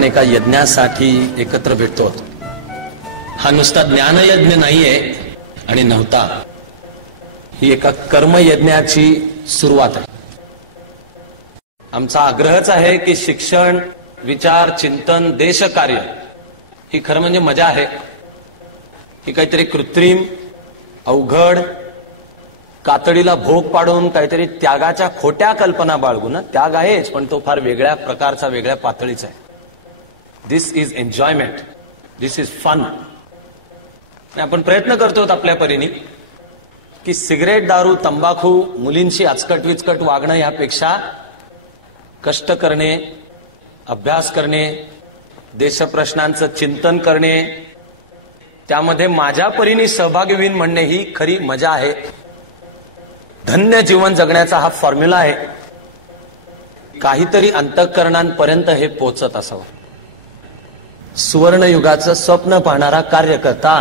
आपण एका यज्ञासाठी एकत्र भेटतो. हा नुसता ज्ञानयज्ञ नाहीये आणि नव्हता, ही एका कर्मयज्ञाची सुरुवात आहे. आमचा आग्रहच आहे की शिक्षण, विचार, चिंतन, देशकार्य ही खरं म्हणजे मजा आहे. ही काहीतरी कृत्रिम, अवघड, कातडीला भोग पाडून काहीतरी त्यागाच्या खोट्या कल्पना बाळगून, त्याग आहेच पण तो फार वेगळ्या प्रकारचा, वेगळ्या पातळीचा आहे. This is enjoyment, this is fun. आपण प्रयत्न करतो आपल्या परीने की सिगरेट, दारू, तंबाखू, मुलींशी आचकट विचकट वागणं यापेक्षा कष्ट करणे, अभ्यास करणे, देशप्रश्नांचं चिंतन करणे, त्यामध्ये माझ्या परीने सहभागी होईन म्हणणे ही खरी मजा आहे. धन्य जीवन जगण्याचा हा फॉर्म्युला आहे. काहीतरी अंतःकरणांपर्यंत हे पोहोचत असावं. सुवर्णयुगाचं स्वप्न पाहणारा कार्यकर्ता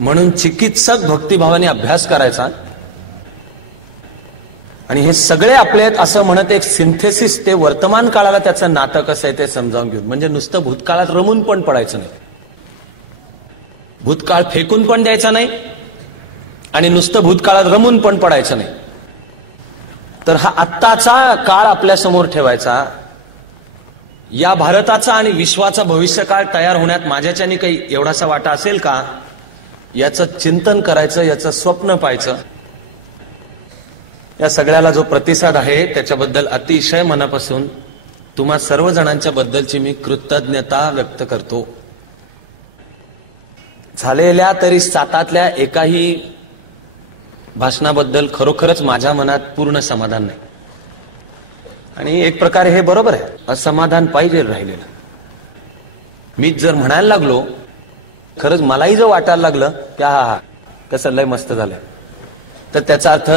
म्हणून चिकित्सक भक्तिभावाने अभ्यास करायचा आणि हे सगळे आपले आहेत असं म्हणत एक सिंथेसिस, ते वर्तमान काळाला त्याचं नातं कसं आहे ते समजावून घेऊन. म्हणजे नुसतं भूतकाळात रमून पण पडायचं नाही, भूतकाळ फेकून पण द्यायचा नाही आणि नुसतं भूतकाळात रमून पण पडायचं नाही. तर हा आत्ताचा काळ आपल्या समोर ठेवायचा. या भारताचा आणि विश्वाचा भविष्यकाळ तयार होण्यात माझ्याच्यानी काही एवढासा वाटा असेल का, याचं चिंतन करायचं, याचं स्वप्न पाहायचं. या सगळ्याला जो प्रतिसाद आहे त्याच्याबद्दल अतिशय मनापासून तुम्हा सर्वजणांच्या बद्दलची मी कृतज्ञता व्यक्त करतो. झालेल्या तरी 7 एकाही भाषणाबद्दल खरोखरच माझ्या मनात पूर्ण समाधान नाही. आणि एक प्रकारे हे बरोबर आहे, असमाधान पाहिजे राहिलेलं. मीच जर म्हणायला लागलो, खरंच मलाही जर वाटायला लागलं की हा कसं लय मस्त झालंय, तर त्याचा अर्थ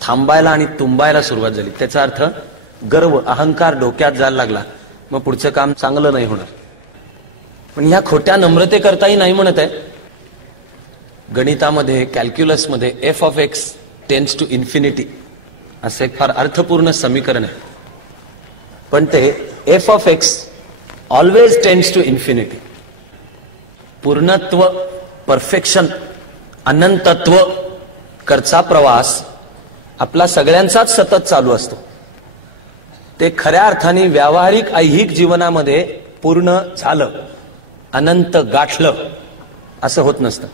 थांबायला आणि तुंबायला सुरुवात झाली. त्याचा अर्थ गर्व, अहंकार डोक्यात जायला लागला, मग पुढचं काम चांगलं नाही होणार. पण ह्या खोट्या नम्रतेकरताही नाही म्हणत आहे. गणितामध्ये, कॅल्क्युलसमध्ये F of X tends to infinity असं एक फार अर्थपूर्ण समीकरण आहे. पण ते F of X always tends to infinity. पूर्णत्व, परफेक्शन, अनंतत्व करचा प्रवास आपला सगळ्यांचाच सतत चालू असतो. ते खऱ्या अर्थाने व्यावहारिक ऐहिक जीवनामध्ये पूर्ण झालं, अनंत गाठलं असं होत नसतं.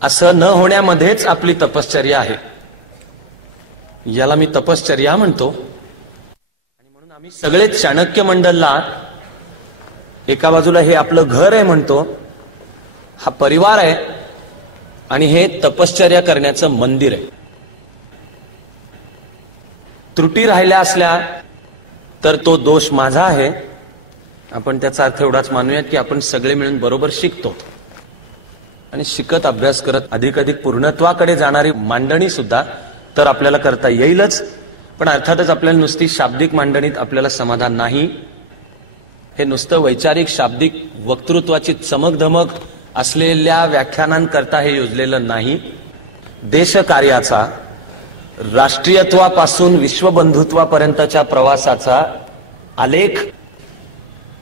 असं न होण्यामध्येच आपली तपश्चर्या आहे. याला मी तपश्चर्या म्हणतो. आणि म्हणून आम्ही सगळेच चाणक्य मंडलला एका बाजूला हे आपलं घर आहे म्हणतो, हा परिवार आहे आणि हे तपश्चर्या करण्याचं मंदिर आहे. त्रुटी राहिल्या असल्या तर तो दोष माझा आहे. आपण त्याचा अर्थ एवढाच मानूयात की आपण सगळे मिळून बरोबर शिकतो आणि शिकत, अभ्यास करत अधिकाधिक पूर्णत्वाकडे जाणारी मांडणी सुद्धा तर आपल्याला करता येईलच. पण अर्थातच आपल्याला नुसती शाब्दिक मांडणीत आपल्याला समाधान नाही. हे नुसतं वैचारिक शाब्दिक वक्तृत्वाची चमकधमक असलेल्या व्याख्यानांकरता हे योजलेलं नाही. देशकार्याचा, राष्ट्रीयत्वापासून विश्वबंधुत्वापर्यंतच्या प्रवासाचा आलेख,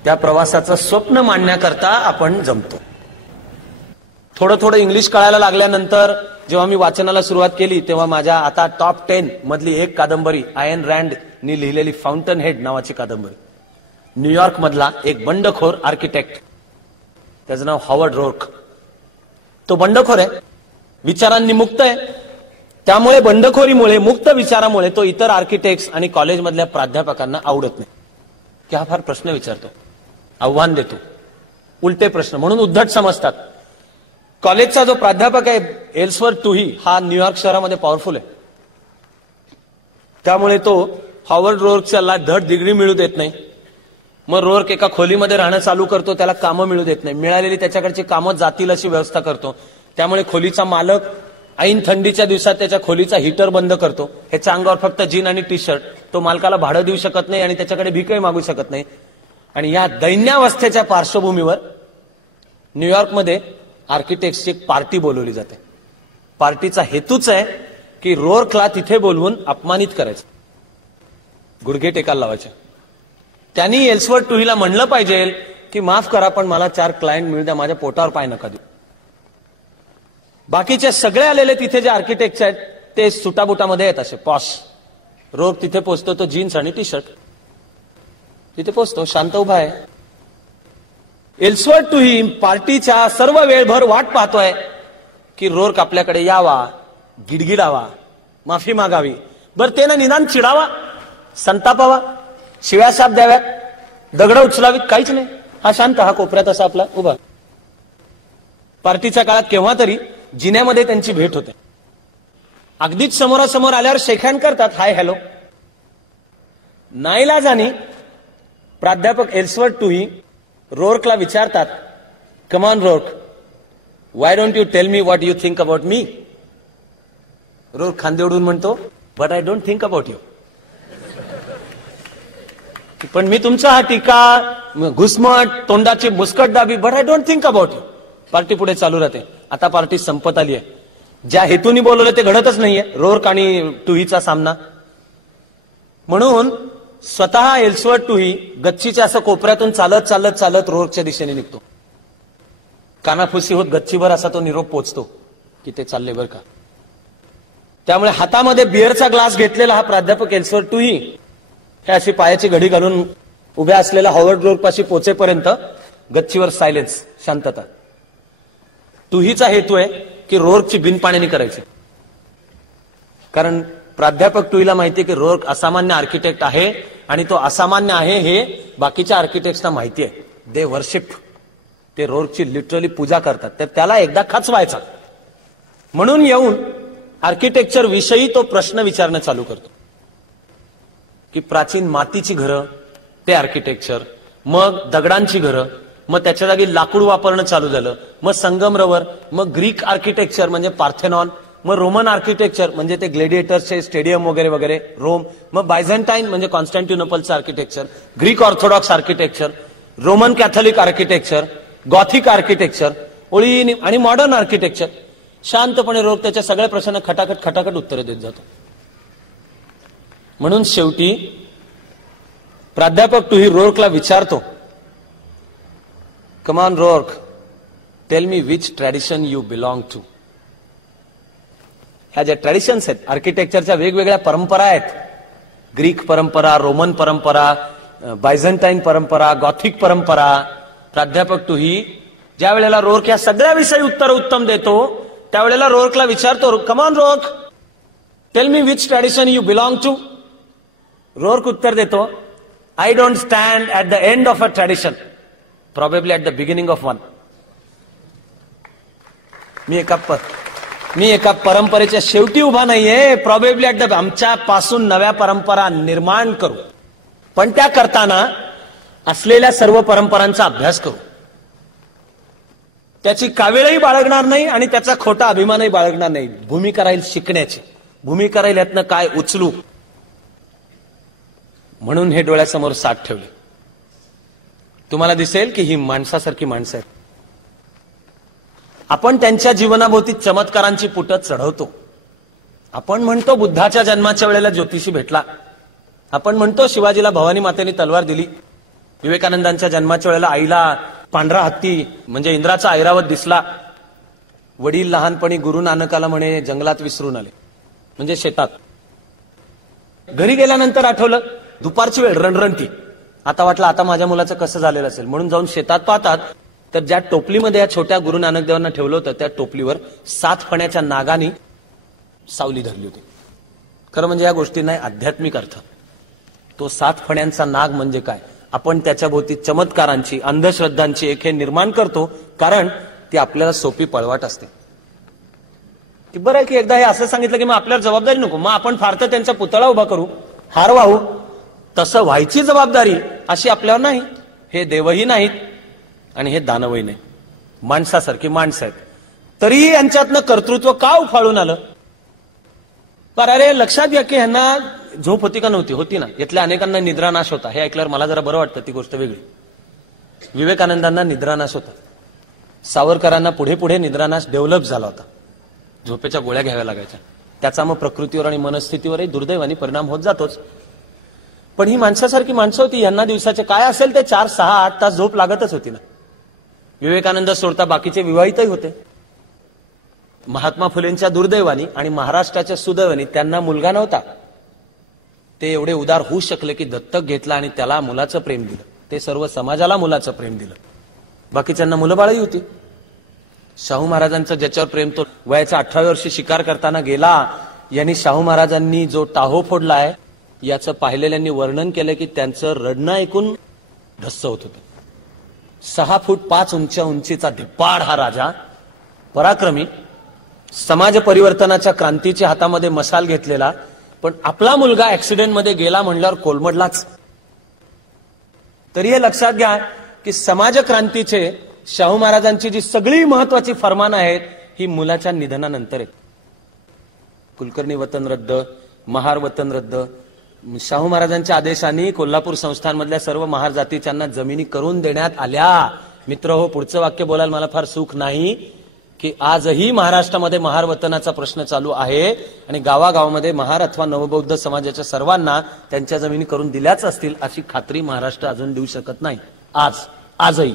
त्या प्रवासाचं स्वप्न मांडण्याकरता आपण जमतो. थोडं थोडं इंग्लिश कळायला लागल्यानंतर जेव्हा मी वाचनाला सुरुवात केली तेव्हा माझ्या आता टॉप 10 मधली एक कादंबरी आयन रँडनी लिहिलेली फाउंटन हेड नावाची कादंबरी. न्यूयॉर्क मधला एक बंडखोर आर्किटेक्ट, त्याचं नाव हॉवर्ड रोर्क. तो बंडखोर आहे, विचारांनी मुक्त आहे. त्यामुळे बंडखोरीमुळे, मुक्त विचारामुळे तो इतर आर्किटेक्ट्स आणि कॉलेजमधल्या प्राध्यापकांना आवडत नाही. की हा फार प्रश्न विचारतो, आव्हान देतो, उलटे प्रश्न म्हणून उद्धट समजतात. कॉलेजचा जो प्राध्यापक आहे एल्सवर्थ टुही, हा न्यूयॉर्क शहरामध्ये पॉवरफुल आहे. त्यामुळे तो हॉवर्ड रोर्कला धड डिग्री मिळू देत नाही. मग रोर्क एका खोलीमध्ये राहणं चालू करतो, त्याला कामं मिळू देत नाही. मिळालेली त्याच्याकडची कामं जातील अशी व्यवस्था करतो. त्यामुळे खोलीचा मालक ऐन थंडीच्या दिवसात त्याच्या खोलीचा हीटर बंद करतो. ह्याच्या अंगावर फक्त जीन आणि टी शर्ट. तो मालकाला भाडं देऊ शकत नाही आणि त्याच्याकडे भीकही मागू शकत नाही. आणि या दैन्यावस्थेच्या पार्श्वभूमीवर न्यूयॉर्कमध्ये आर्किटेक्टची एक पार्टी बोलवली जाते. पार्टीचा हेतूच आहे की रोर्कला तिथे बोलवून अपमानित करायचं, गुडघे टेकायला लावायचे. त्यांनी एल्सवर्थ टुहीला म्हणलं पाहिजे की माफ करा पण मला 4 क्लायंट मिळू द्या, माझ्या पोटावर पाय नका देऊ. बाकीचे सगळे आलेले तिथे जे आर्किटेक्ट आहेत ते सुटाबुटामध्ये आहेत, असे पॉश. रोर्क तिथे पोहोचतो, तो जीन्स आणि टी शर्ट तिथे पोहोचतो, शांत उभा आहे. एल्सवर्थ टुही पार्टीच्या सर्व वेळभर वाट पाहतोय की रोर्क आपल्याकडे यावा, गिडगिडावा, माफी मागावी. बरं ते ना निदान चिडावा, संतापावा, शिव्या शाप द्याव्यात, दगड उचलावीत, काहीच नाही. हा शांत, हा कोपऱ्यात असा आपला उभा. पार्टीच्या काळात केव्हा तरी जिन्यामध्ये त्यांची भेट होते. अगदीच समोरासमोर आल्यावर शेकहँड करतात, हाय हॅलो. नाईलाजानी प्राध्यापक एल्सवर्थ टुही रोर्कला विचारतात, कम on Roark, why don't you tell me what you think about me. Roark खांदे उडून म्हणतो, but I don't think about you. पण मी तुमचा हा टीका, घुसमट, तोंडाची मुस्कट दाबी, but I don't think about you. Party पुढे चालू राहते. आता पार्टी संपत आली आहे. ज्या हेतूनी बोलवलं ते घडतच नाहीये, रोर्क आणि टुहीचा सामना. म्हणून स्वतः एल्सवर्थ टुही गच्चीच्या असं कोपऱ्यातून चालत चालत चालत रोर्कच्या दिशेने निघतो. कानाफुसी होत गच्चीवर असा तो निरोप पोचतो की ते चालले बरं का. त्यामुळे हातामध्ये बिअरचा ग्लास घेतलेला हा प्राध्यापक एल्सवर्थ टुही हे अशी पायाची घडी घालून उभ्या असलेल्या हॉवर्ड रोर्कपाशी पोचेपर्यंत गच्चीवर सायलेन्स, शांतता. टुहीचा हेतू आहे की रोर्कची बिनपाण्याने करायची. कारण प्राध्यापक टुहीला माहिती आहे की रोर्क असामान्य आर्किटेक्ट आहे आणि तो असामान्य आहे हे बाकीच्या आर्किटेक्ट्सना माहिती आहे. दे वर्शिप, ते रोर्कची लिटरली पूजा करतात. तर त्याला एकदा खचवायचा. म्हणून येऊन आर्किटेक्चर विषयी तो प्रश्न विचारणं चालू करतो की प्राचीन मातीची घरं ते आर्किटेक्चर, मग दगडांची घरं, मग त्याच्या जागी लाकूड वापरणं चालू झालं, मग संगमरवर, मग ग्रीक आर्किटेक्चर म्हणजे पार्थेनॉन, मग रोमन आर्किटेक्चर म्हणजे ते ग्लेडिएटर्सचे स्टेडियम वगैरे वगैरे रोम, मग बायझंटाईन म्हणजे कॉन्स्टँटिनोपलचं architecture, Greek Orthodox architecture, Roman Catholic architecture, Gothic architecture, ओळी आणि मॉडर्न आर्किटेक्चर. शांतपणे रोर्क त्याच्या सगळ्या प्रश्नांना खटाखट खटाखट उत्तरे देत जातो. म्हणून शेवटी प्राध्यापक टुही रोर्कला विचारतो, come on Roark, tell me which tradition you belong to. ह्या ज्या ट्रॅडिशन्स आहेत, आर्किटेक्चरच्या वेगवेगळ्या परंपरा आहेत, ग्रीक परंपरा, रोमन परंपरा, बायझंटाईन परंपरा, गॉथिक परंपरा. प्राध्यापक टुही ज्या वेळेला रोर्क या सगळ्याविषयी उत्तर उत्तम देतो त्यावेळेला रोर्कला विचारतो, come on Roark, tell me which tradition you belong to. Roark उत्तर देतो, I don't stand at the end of a tradition, probably at the beginning of one. मी एका परंपरेच्या शेवटी उभा नाहीये, प्रॉबेबली ऍट द, आमच्या पासून नव्या परंपरा निर्माण करू, पण त्या करताना असलेल्या सर्व परंपरांचा अभ्यास करू. त्याची कावेळही बाळगणार नाही आणि त्याचा खोटा अभिमानही बाळगणार नाही. भूमिका राहील शिकण्याची, भूमिका राहील यातनं काय उचलू. म्हणून हे डोळ्यासमोर साठ ठेवले. तुम्हाला दिसेल की ही माणसासारखी माणसं आहेत. आपण त्यांच्या जीवनाभोवती चमत्कारांची पुटं चढवतो. आपण म्हणतो बुद्धाच्या जन्माच्या वेळेला ज्योतिषी भेटला, आपण म्हणतो शिवाजीला भवानी मातेने तलवार दिली, विवेकानंदांच्या जन्माच्या वेळेला आईला पांढरा हत्ती म्हणजे इंद्राचा ऐरावत दिसला, वडील लहानपणी गुरु नानकाला म्हणे जंगलात विसरून आले, म्हणजे शेतात. घरी गेल्यानंतर आठवलं दुपारची वेळ, रणरणती. आता वाटलं आता माझ्या मुलाचं कसं झालेलं असेल, म्हणून जाऊन शेतात पाहतात तर ज्या टोपलीमध्ये या छोट्या गुरु नानक देवांना ठेवलं होतं त्या टोपलीवर 7 फण्याच्या नागाने सावली धरली होती. खरं म्हणजे या गोष्टींना आध्यात्मिक अर्थ. तो 7 फण्यांचा नाग म्हणजे काय, आपण त्याच्या भोवती चमत्कारांची, अंधश्रद्धांची एक हे निर्माण करतो कारण ती आपल्याला सोपी पळवाट असते. की बरं आहे की एकदा हे असं सांगितलं की मग आपल्याला जबाबदारी नको, मग आपण फार तर त्यांचा पुतळा उभा करू, हार वाहू. तसं व्हायची जबाबदारी अशी आपल्यावर नाही. हे देवही नाहीत आणि हे दानवही नाही, माणसासारखी माणसं आहेत. तरीही यांच्यातनं कर्तृत्व का उफाळून आलं. पर अरे लक्षात घ्या की ह्यांना झोप होती का नव्हती, होती ना. यातल्या अनेकांना निद्रानाश होता. हे ऐकल्यावर मला जरा बरं वाटतं, ती गोष्ट वेगळी. विवेकानंदांना निद्रानाश होता, सावरकरांना पुढे पुढे निद्रानाश डेव्हलप झाला होता. झोपेच्या गोळ्या घ्याव्या लागायच्या. त्याचा मग प्रकृतीवर आणि मनस्थितीवरही दुर्दैवाने परिणाम होत जातोच. पण ही माणसासारखी माणसं होती, यांना दिवसाचे काय असेल ते 4, 6, 8 तास झोप लागतच होती ना. विवेकानंद सोडता बाकीचे विवाहितही होते. महात्मा फुलेंच्या दुर्दैवानी आणि महाराष्ट्राच्या सुदैवानी त्यांना मुलगा नव्हता. ते एवढे उदार होऊ शकले की दत्तक घेतला आणि त्याला मुलाचं प्रेम दिलं. ते सर्व समाजाला मुलाचं प्रेम दिलं. बाकीच्यांना मुलं बाळही होती. शाहू महाराजांचं ज्याच्यावर प्रेम तो वयाच्या 18व्या वर्षी शिकार करताना गेला. यांनी शाहू महाराजांनी जो टाहो फोडलाय याचं पाहिलेल्यांनी वर्णन केलं की त्यांचं रडणं ऐकून ढस्स होत होतं. 6 फूट 5 उंचीचा धिप्पाड हा राजा, पराक्रमी, समाज परिवर्तनाच्या क्रांतीच्या हातामध्ये मशाल घेतलेला, पण आपला मुलगा ऍक्सिडेंटमध्ये गेला म्हणल्यावर कोलमडलाच. तरी हे लक्षात घ्या की समाज क्रांतीचे शाहू महाराजांची जी सगळी महत्वाची फरमानं आहेत ही मुलाच्या निधनानंतर आहेत. कुलकर्णी वतन रद्द, महार वतन रद्द. शाहू महाराजांच्या आदेशाने कोल्हापूर संस्थानमधल्या सर्व महार जातीच्यांना जमिनी करून देण्यात आल्या. मित्र हो, पुढचं वाक्य बोलायला मला फार सुख नाही की आजही महाराष्ट्रामध्ये महार वतनाचा प्रश्न चालू आहे आणि गावागावामध्ये महार अथवा नवबौद्ध समाजाच्या सर्वांना त्यांच्या जमिनी करून दिल्याच असतील अशी खात्री महाराष्ट्र अजून देऊ शकत नाही आजही.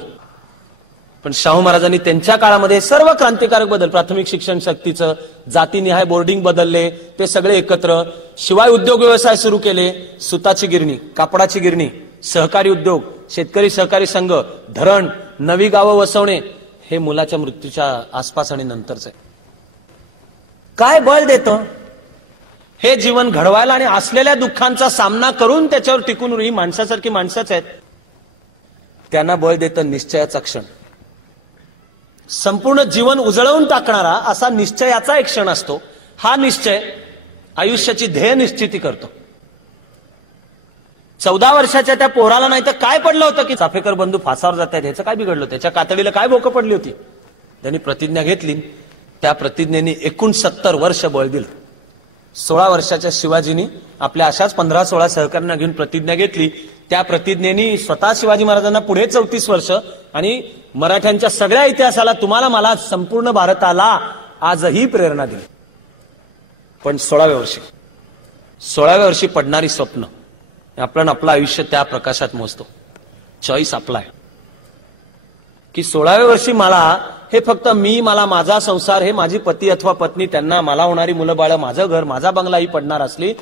पण शाहू महाराजांनी त्यांच्या काळामध्ये सर्व क्रांतिकारक बदल, प्राथमिक शिक्षण सक्तीचं, जातीनिहाय बोर्डिंग बदलले, ते सगळे एकत्र. शिवाय उद्योग व्यवसाय सुरू केले. सुताची गिरणी, कापडाची गिरणी, सहकारी उद्योग, शेतकरी सहकारी संघ, धरण, नवी गावं वसवणे, हे मुलाच्या मृत्यूच्या आसपास आणि नंतरच आहे. काय बळ देतं हे जीवन घडवायला आणि असलेल्या दुःखांचा सामना करून त्याच्यावर टिकून ही माणसासारखी माणसंच आहेत. त्यांना बळ देतं निश्चयाचा क्षण. संपूर्ण जीवन उजळवून टाकणारा असा निश्चयाचा एक क्षण असतो. हा निश्चय आयुष्याची ध्येय निश्चिती करतो. 14 वर्षाच्या त्या पोराला नाही तर काय पडलं होतं की चाफेकर बंधू फासावर जात आहेत, ह्याचं काय बिघडलं, त्याच्या कातडीला काय भोकं पडली होती. त्यांनी प्रतिज्ञा घेतली. त्या प्रतिज्ञेने 69 वर्ष बळ दिलं. 16 वर्षाच्या शिवाजींनी आपल्या अशाच 15-16 सहकाऱ्यांना घेऊन प्रतिज्ञा घेतली. त्या प्रतिज्ञेने स्वतः शिवाजी महाराजांना पुढे 34 वर्ष आणि मराठ्यांच्या सगळ्या इतिहासाला, तुम्हाला मला, संपूर्ण भारताला आजही प्रेरणा दिली. पण 16व्या वर्षी पडणारी स्वप्न आपण आपलं आयुष्य त्या प्रकाशात मोजतो. चॉईस आपला आहे की 16व्या वर्षी मला हे फक्त मी, मला, माझा संसार, हे माझी पती अथवा पत्नी, त्यांना मला होणारी मुलं बाळ, माझं घर, माझा बंगला ही पडणार असली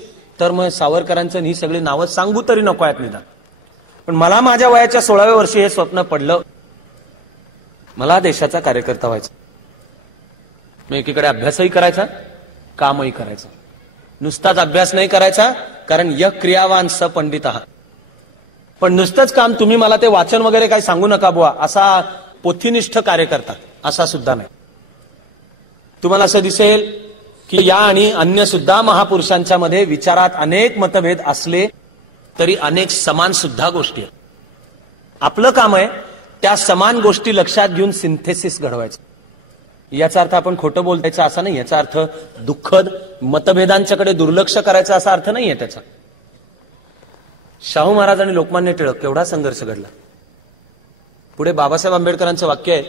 तर मग सावरकरांचं ही सगळी नावं सांगू तरी नको आहेत निदान. पण मला माझ्या वयाच्या 16व्या वर्षी हे स्वप्न पडलं. मला देशाचा कार्यकर्ता व्हायचा. मग एकीकडे अभ्यासही करायचा, कामही करायचं. नुसताच अभ्यास नाही करायचा, कारण य क्रियावान स पंडित आहात. पण नुसतंच काम, तुम्ही मला ते वाचन वगैरे काही सांगू नका बुवा, असा पोथीनिष्ठ कार्य करतात असा सुद्धा नाही. तुम्हाला असं दिसेल की या आणि अन्य सुद्धा महापुरुषांच्या मध्ये विचारात अनेक मतभेद असले तरी अनेक समान सुद्धा गोष्टी आहेत. आपलं काम आहे त्या समान गोष्टी लक्षात घेऊन सिंथेसिस घडवायचं. याचा अर्थ आपण खोटं बोलायचं असा नाही. याचा अर्थ दुःखद मतभेदांच्याकडे दुर्लक्ष करायचं असा अर्थ नाहीये त्याचा. शाहू महाराज आणि लोकमान्य टिळक केवढा संघर्ष घडला. पुढे बाबासाहेब आंबेडकरांचं वाक्य आहे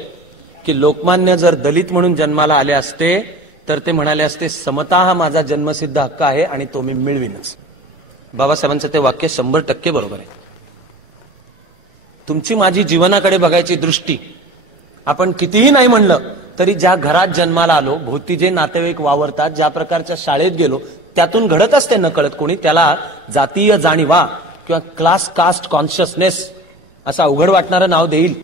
की लोकमान्य जर दलित म्हणून जन्माला आले असते तर ते म्हणाले असते, समता हा माझा जन्मसिद्ध हक्क आहे आणि तो मी मिळवीनच. बाबासाहेबांचं ते वाक्य 100% बरोबर आहे. तुमची माझी जीवनाकडे बघायची दृष्टी, आपण कितीही नाही म्हणलं तरी ज्या घरात जन्माला आलो, भोवती जे नातेवाईक वावरतात, ज्या प्रकारच्या शाळेत गेलो, त्यातून घडत असते नकळत. कोणी त्याला जातीय जाणीवा किंवा क्लास कास्ट कॉन्शियसनेस असं अवघड वाटणारं नाव देईल.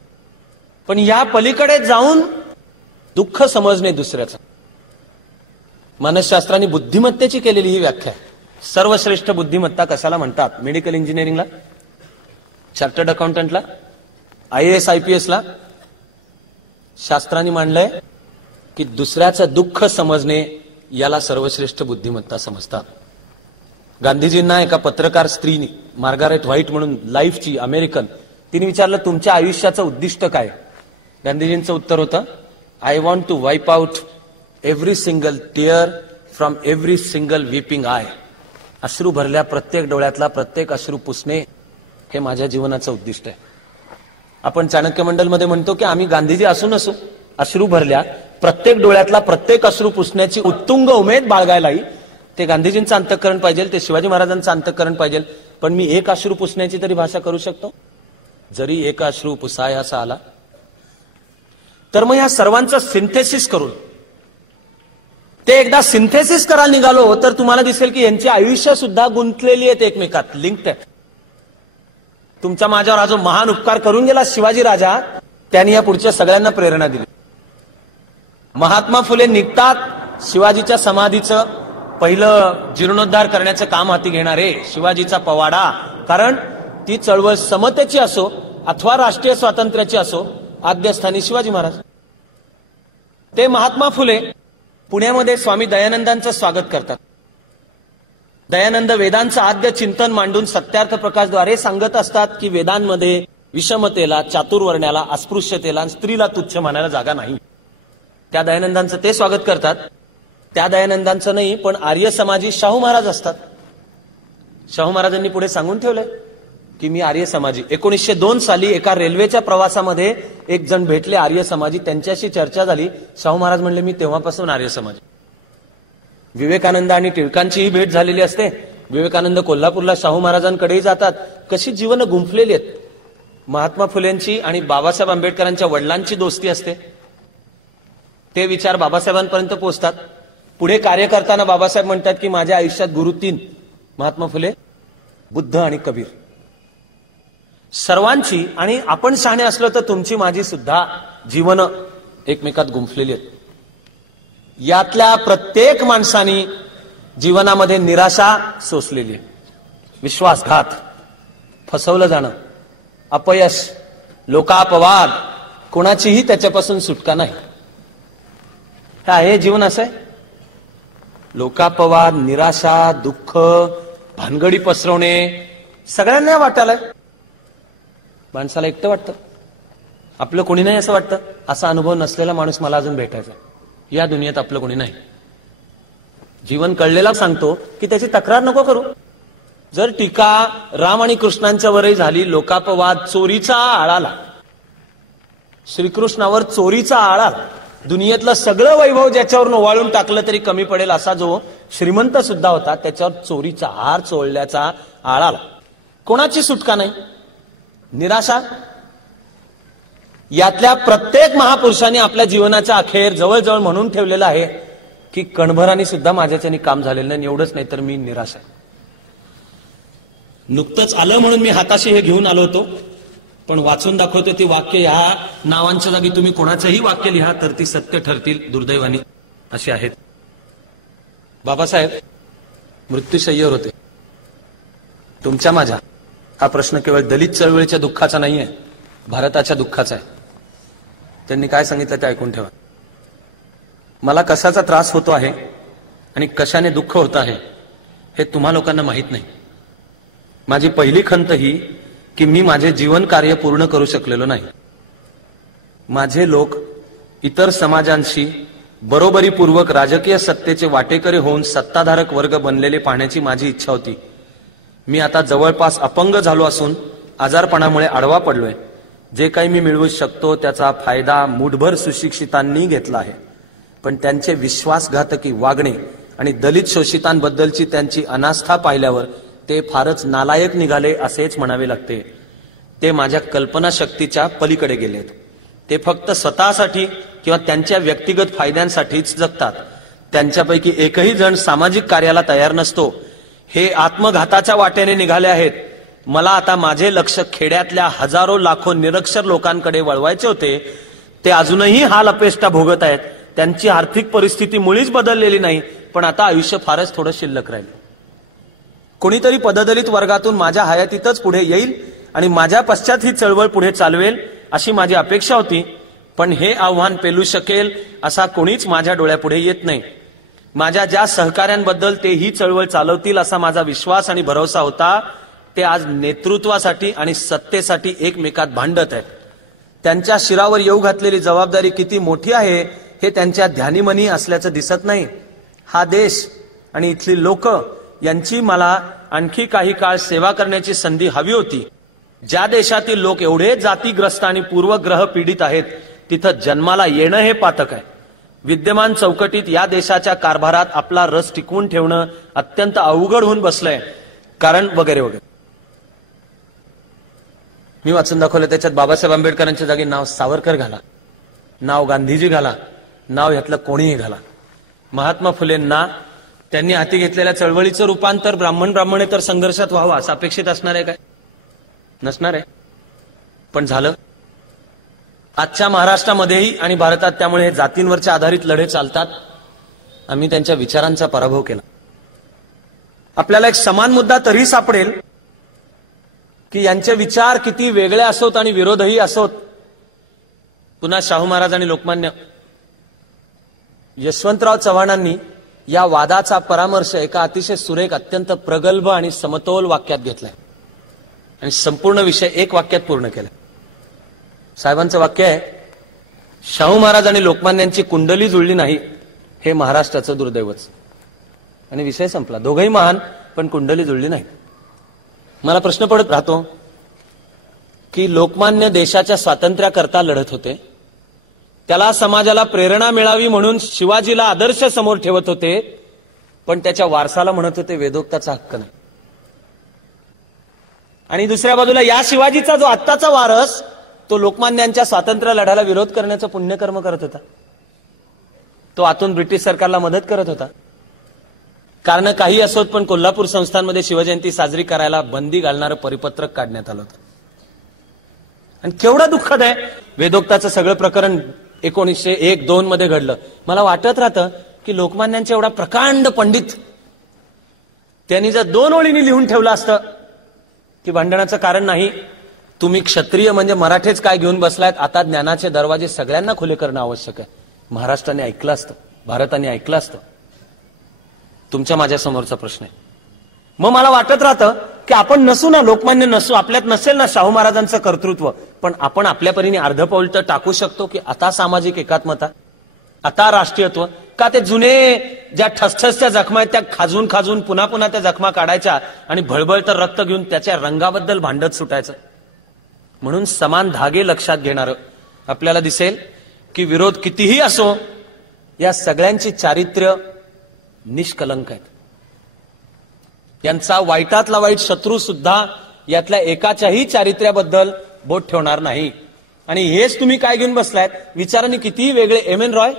पण या पलीकडे जाऊन दुःख समजणे दुसऱ्याचं. मानसशास्त्राने बुद्धिमत्तेची केलेली ही व्याख्या आहे. सर्वश्रेष्ठ बुद्धिमत्ता कशाला म्हणतात? मेडिकल इंजिनिअरिंगला, चार्टर्ड अकाउंटंटला, IAS IPS ला शास्त्राने मांडलंय की दुसऱ्याचं दुःख समजणे याला सर्वश्रेष्ठ बुद्धिमत्ता समजतात. गांधीजींना एका पत्रकार स्त्रीने, मार्गारेट व्हाईट म्हणून, लाईफची अमेरिकन, तिने विचारलं, तुमच्या आयुष्याचं उद्दिष्ट काय? गांधीजींचं उत्तर होतं, I want to wipe out every single tear from every single weeping eye. अश्रू भरल्या प्रत्येक डोळ्यातला प्रत्येक अश्रू पुसणे हे माझ्या जीवनाचं उद्दिष्ट आहे. आपण चाणक्य मंडलमध्ये म्हणतो की आम्ही गांधीजी असू नसू, अश्रू भरल्या प्रत्येक डोळ्यातला प्रत्येक अश्रू पुसण्याची उत्तुंग उमेद बाळगायलाही ते गांधीजींचं अंतःकरण पाहिजे, ते शिवाजी महाराजांचं अंतःकरण पाहिजे, पण मी एक अश्रू पुसण्याची तरी भाषा करू शकतो? जरी एक अश्रू पुसायासा आला तर मग या सर्वांचं सिंथेसिस करून ते एकदा सिंथेसिस करायला निघालो तर तुम्हाला दिसेल की यांची आयुष्य सुद्धा गुंतलेली आहेत, एकमेकात लिंक्ड आहेत. तुमचा माझ्यावर हा जो महान उपकार करून गेला शिवाजी राजा, त्यांनी या पुढच्या सगळ्यांना प्रेरणा दिली. महात्मा फुले निघतात शिवाजीच्या समाधीचं पहिलं जीर्णोद्धार करण्याचं काम हाती घेणारे शिवाजीचा पवाडा. कारण ती चळवळ समतेची असो अथवा राष्ट्रीय स्वातंत्र्याची असो, आद्यस्थानी शिवाजी महाराज. ते महात्मा फुले पुण्यामध्ये स्वामी दयानंदांचं स्वागत करतात. दयानंद वेदांचं आद्य चिंतन मांडून सत्यार्थ प्रकाशद्वारे सांगत असतात की वेदांमध्ये विषमतेला, चातुर्वर्ण्याला, अस्पृश्यतेला आणि स्त्रीला तुच्छ मानायला जागा नाही. त्या दयानंदांचं ते स्वागत करतात. त्या दयानंदांचं नाही, पण आर्य समाजी शाहू महाराज असतात. शाहू महाराजांनी पुढे सांगून ठेवलंय की मी आर्य समाजी. 1902 साली एका रेल्वेच्या प्रवासामध्ये एक जण भेटले आर्य समाजी, त्यांच्याशी चर्चा झाली. शाहू महाराज म्हणले मी तेव्हापासून आर्य समाजी. विवेकानंद आणि टिळकांचीही भेट झालेली असते. विवेकानंद कोल्हापूरला शाहू महाराजांकडेही जातात. कशी जीवन गुंफलेली आहेत. महात्मा फुलेंची आणि बाबासाहेब आंबेडकरांच्या वडिलांची दोस्ती असते. ते विचार बाबासाहेबांपर्यंत पोहोचतात. पुढे कार्य करताना बाबासाहेब म्हणतात की माझ्या आयुष्यात गुरु 3 महात्मा फुले, बुद्ध आणि कबीर. सर्वांची आणि आपण शहाणे असलो तर तुमची माझी सुद्धा जीवन एकमेकात गुंफलेली आहेत. यातल्या प्रत्येक माणसानी जीवनामध्ये निराशा सोसलेली आहे, विश्वासघात, फसवलं जाणं, अपयश, लोकापवाद, कोणाचीही त्याच्यापासून सुटका नाही. हे जीवन असं आहे. लोकापवाद, निराशा, दुःख, भानगडी पसरवणे सगळ्यांना वाटायलाय. माणसाला एकटं वाटतं, आपलं कोणी नाही असं वाटतं. असा अनुभव नसलेला माणूस मला अजून भेटायचा. या दुनियेत आपलं कोणी नाही. जीवन कळलेला सांगतो की त्याची तक्रार नको करू. जर टीका राम आणि कृष्णांच्या वरही झाली, लोकापवाद, चोरीचा आळ आला, श्रीकृष्णावर चोरीचा आळ आला, दुनियेतलं सगळं वैभव ज्याच्यावर ओवाळून टाकलं तरी कमी पडेल असा जो श्रीमंत सुद्धा होता त्याच्यावर चोरीचा हार चोळल्याचा आळ आला. कोणाची सुटका नाही. निराशा. यातल्या प्रत्येक महापुरुषांनी आपल्या जीवनाच्या अखेर जवळजवळ म्हणून ठेवलेलं आहे की कणभराने सुद्धा माझ्याच्यानी काम झालेलं नाही. एवढंच नाही तर मी निराश आहे. नुकतंच आलं म्हणून मी हाताशी हे घेऊन आलो होतो, पण वाचून दाखवतो ती वाक्य. ह्या नावांच्या जागी तुम्ही कोणाचंही वाक्य लिहा तर ती सत्य ठरतील, दुर्दैवानी अशी आहेत. बाबासाहेब मृत्यूशय्यावर होते. तुमच्या माझ्या हा प्रश्न केवळ दलित चळवळीच्या दुःखाचा नाहीये, भारताच्या दुःखाचा आहे. त्यांनी काय सांगितलं ते ऐकून ठेवा. मला कशाचा त्रास होतो आहे आणि कशाने दुःख होत आहे हे तुम्हा लोकांना माहित नाही. माझी पहिली खंत ही की मी माझे जीवन कार्य पूर्ण करू शकलेलो नाही. माझे लोक इतर समाजांशी बरोबरीपूर्वक राजकीय सत्तेचे वाटेकरी होऊन सत्ताधारक वर्ग बनलेले पाहण्याची माझी इच्छा होती. मी आता जवळपास अपंग झालो असून आजारपणामुळे आडवा पडलोय. जे काही मी मिळवू शकतो त्याचा फायदा मूठभर सुशिक्षितांनी घेतला आहे, पण त्यांचे विश्वासघातकी वागणे आणि दलित शोषितांबद्दलची त्यांची अनास्था पाहिल्यावर ते फारच नालायक निघाले असेच म्हणावे लागते. ते माझ्या कल्पनाशक्तीच्या पलीकडे गेलेत. ते फक्त स्वतःसाठी किंवा त्यांच्या व्यक्तिगत फायद्यांसाठीच जगतात. त्यांच्यापैकी एकही जण सामाजिक कार्याला तयार नसतो. हे आत्मघाताच्या वाटेने निघाले आहेत. मला आता माझे लक्ष खेड्यातल्या हजारो लाखो निरक्षर लोकांकडे वळवायचे होते. ते अजूनही हाल अपेष्टा भोगत आहेत. त्यांची आर्थिक परिस्थिती मुळीच बदललेली नाही, पण आता आयुष्य फारच थोडं शिल्लक राहील. कोणीतरी पददलित वर्गातून माझ्या हयातीतच पुढे येईल आणि माझ्या पश्चात ही चळवळ पुढे चालवेल अशी माझी अपेक्षा होती. पण हे आव्हान पेलू शकेल असा कोणीच माझ्या डोळ्यापुढे येत नाही. माझ्या ज्या सहकाऱ्यांबद्दल ते ही चळवळ चालवतील असा माझा विश्वास आणि भरोसा होता, ते आज नेतृत्वासाठी आणि सत्तेसाठी एकमेकात भांडत आहेत. त्यांच्या शिरावर येऊ घातलेली जबाबदारी किती मोठी आहे हे त्यांच्या ध्यानीमनी असल्याचं दिसत नाही. हा देश आणि इथली लोक यांची मला आणखी काही काळ सेवा करण्याची संधी हवी होती. ज्या देशातील लोक एवढे जातीग्रस्त आणि पूर्वग्रह पीडित आहेत तिथं जन्माला येणं हे पातक आहे. विद्यमान चौकटीत या देशाच्या कारभारात आपला रस टिकवून ठेवणं अत्यंत अवघड होऊन बसलंय. कारण वगैरे वगैरे. मी वाचून दाखवलं. त्याच्यात बाबासाहेब आंबेडकरांच्या जागी नाव सावरकर घाला, नाव गांधीजी घाला, नाव ह्यातलं कोणीही घाला. महात्मा फुलेंना त्यांनी हाती घेतलेल्या चळवळीचं रूपांतर ब्राह्मणेतर संघर्षात व्हावं असं अपेक्षित असणार आहे काय? नसणार आहे. पण झालं. आजच्या महाराष्ट्रामध्येही आणि भारतात त्यामुळे हे जातींवरच्या आधारित लढे चालतात. आम्ही त्यांच्या विचारांचा पराभव केला. आपल्याला एक समान मुद्दा तरी सापडेल की यांचे विचार किती वेगळे असोत आणि विरोधही असोत. पुन्हा शाहू महाराज आणि लोकमान्य यशवंतराव चव्हाणांनी या वादाचा परामर्श एका अतिशय सुरेख, अत्यंत प्रगल्भ आणि समतोल वाक्यात घेतलाय आणि संपूर्ण विषय एक वाक्यात पूर्ण केलाय. साहेबांचं वाक्य आहे, शाहू महाराज आणि लोकमान्यांची कुंडली जुळली नाही हे महाराष्ट्राचं दुर्दैवच. आणि विषय संपला. दोघंही महान, पण कुंडली जुळली नाही. मला प्रश्न पडत राहतो की लोकमान्य देशाच्या स्वातंत्र्याकरता लढत होते, त्याला समाजाला प्रेरणा मिळावी म्हणून शिवाजीला आदर्श समोर ठेवत होते, पण त्याच्या वारसाला म्हणत होते वेदोक्ताचा हक्क नाही. आणि दुसऱ्या बाजूला या शिवाजीचा जो आत्ताचा वारस तो लोकमान्यांच्या स्वातंत्र्य लढ्याला विरोध करण्याचं पुण्यकर्म करत होता. तो आतून ब्रिटिश सरकारला मदत करत होता. कारण काही असोत, पण कोल्हापूर संस्थानमध्ये शिवजयंती साजरी करायला बंदी घालणारं परिपत्रक काढण्यात आलं होतं. आणि केवढं दुःखद आहे, वेदोक्ताचं सगळं प्रकरण 1901-2 मध्ये घडलं. मला वाटत राहतं की लोकमान्यांचे एवढा प्रकांड पंडित त्यांनी जर 2 ओळींनी लिहून ठेवलं असतं की भांडणाचं कारण नाही, तुम्ही क्षत्रिय म्हणजे मराठेच काय घेऊन बसलायत, आता ज्ञानाचे दरवाजे सगळ्यांना खुले करणं आवश्यक आहे, महाराष्ट्राने ऐकलं असतं, भारताने ऐकलं असतं. तुमच्या माझ्या समोरचा प्रश्न आहे. मग मला वाटत राहतं की आपण नसू ना, लोकमान्य नसू, आपल्यात नसेल ना शाहू महाराजांचं कर्तृत्व, पण आपण आपल्या परीने अर्ध पाऊल तर टाकू शकतो की आता सामाजिक एकात्मता, आता राष्ट्रीयत्व. का ते जुने ज्या ठसठसच्या जखमा आहेत त्या खाजून खाजून पुन्हा पुन्हा त्या जखमा काढायच्या आणि भळभळ तर रक्त घेऊन त्याच्या रंगाबद्दल भांडत सुटायचं. म्हणून समान धागे लक्षात घेणारं आपल्याला दिसेल की विरोध कितीही असो, या सगळ्यांची चारित्र्य निष्कलंक आहेत. यांचा वाईटातला वाईट शत्रू सुद्धा यातल्या एकाच्याही चारित्र्याबद्दल बोट ठेवणार नाही. आणि हेच तुम्ही काय घेऊन बसलायत, विचारांनी कितीही वेगळे. एम एन रॉय,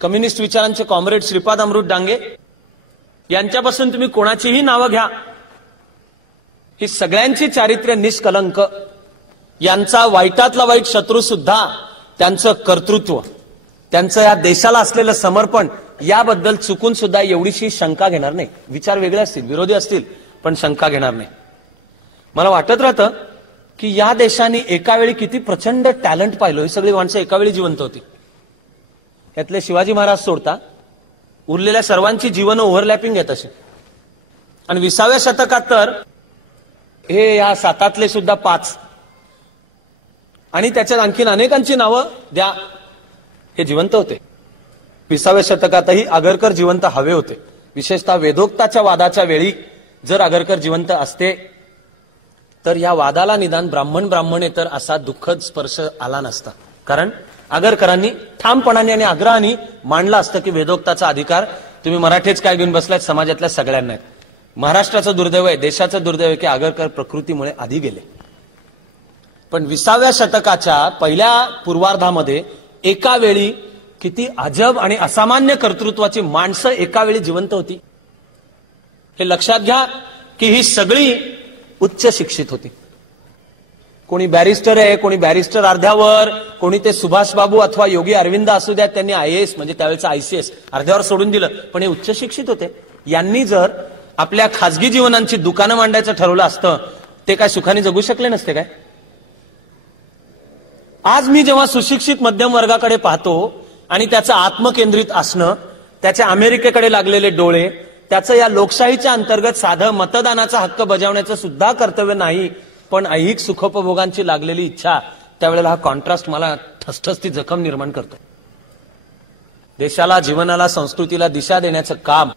कम्युनिस्ट विचारांचे कॉम्रेड श्रीपाद अमृत डांगे, यांच्यापासून तुम्ही कोणाचीही नावं घ्या, ही सगळ्यांची चारित्र्य निष्कलंक. यांचा वाईटातला वाईट शत्रू सुद्धा त्यांचं कर्तृत्व, त्यांचं या देशाला असलेलं समर्पण याबद्दल चुकून सुद्धा एवढीशी शंका घेणार नाही. विचार वेगळे असतील, विरोधी असतील, पण शंका घेणार नाही. मला वाटत राहतं की या देशाने एकावेळी किती प्रचंड टॅलेंट पाहिलं. ही सगळी माणसं एकावेळी जिवंत होती. यातले शिवाजी महाराज सोडता उरलेल्या सर्वांची जीवन ओव्हरलॅपिंग आहेत अशी. आणि 20व्या शतकात तर हे या 7 सुद्धा 5 आणि त्याच्यात आणखीन अनेकांची नावं द्या, हे जिवंत होते. 20व्या शतकातही आगरकर जिवंत हवे होते. विशेषतः वेदोक्ताच्या वादाच्या वेळी जर आगरकर जिवंत असते तर या वादाला निदान ब्राह्मणेतर असा दुःखद स्पर्श आला नसता. कारण आगरकरांनी ठामपणाने आणि आग्रहाने मांडलं असतं की वेदोक्ताचा अधिकार तुम्ही मराठेच काय घेऊन बसलात, समाजातल्या सगळ्यांना आहेत. महाराष्ट्राचं दुर्दैव आहे, देशाचं दुर्दैव आहे की आगरकर प्रकृतीमुळे आधी गेले. पण 20व्या शतकाच्या पहिल्या पूर्वार्धामध्ये एका वेळी किती अजब आणि असामान्य कर्तृत्वाची माणसं एका वेळी जिवंत होती. हे लक्षात घ्या की ही सगळी उच्च शिक्षित होती. कोणी बॅरिस्टर आहे, कोणी बॅरिस्टर अर्ध्यावर, कोणी ते सुभाष बाबू अथवा योगी अरविंद असू द्या, त्यांनी IAS म्हणजे त्यावेळेचा ICS अर्ध्यावर सोडून दिलं, पण हे उच्च शिक्षित होते. यांनी जर आपल्या खासगी जीवनांची दुकानं मांडायचं ठरवलं असतं, ते काय सुखाने जगू शकले नसते काय? आज मी जेव्हा सुशिक्षित मध्यम वर्गाकडे पाहतो आणि त्याचं आत्मकेंद्रित असणं, त्याच्या अमेरिकेकडे लागलेले डोळे, त्याचं या लोकशाहीच्या अंतर्गत साधं मतदानाचा हक्क बजावण्याचं सुद्धा कर्तव्य नाही, पण ऐहिक सुखोपभोगांची लागलेली इच्छा, त्यावेळेला हा कॉन्ट्रास्ट मला ठसठसती जखम निर्माण करतो. देशाला, जीवनाला, संस्कृतीला दिशा देण्याचं काम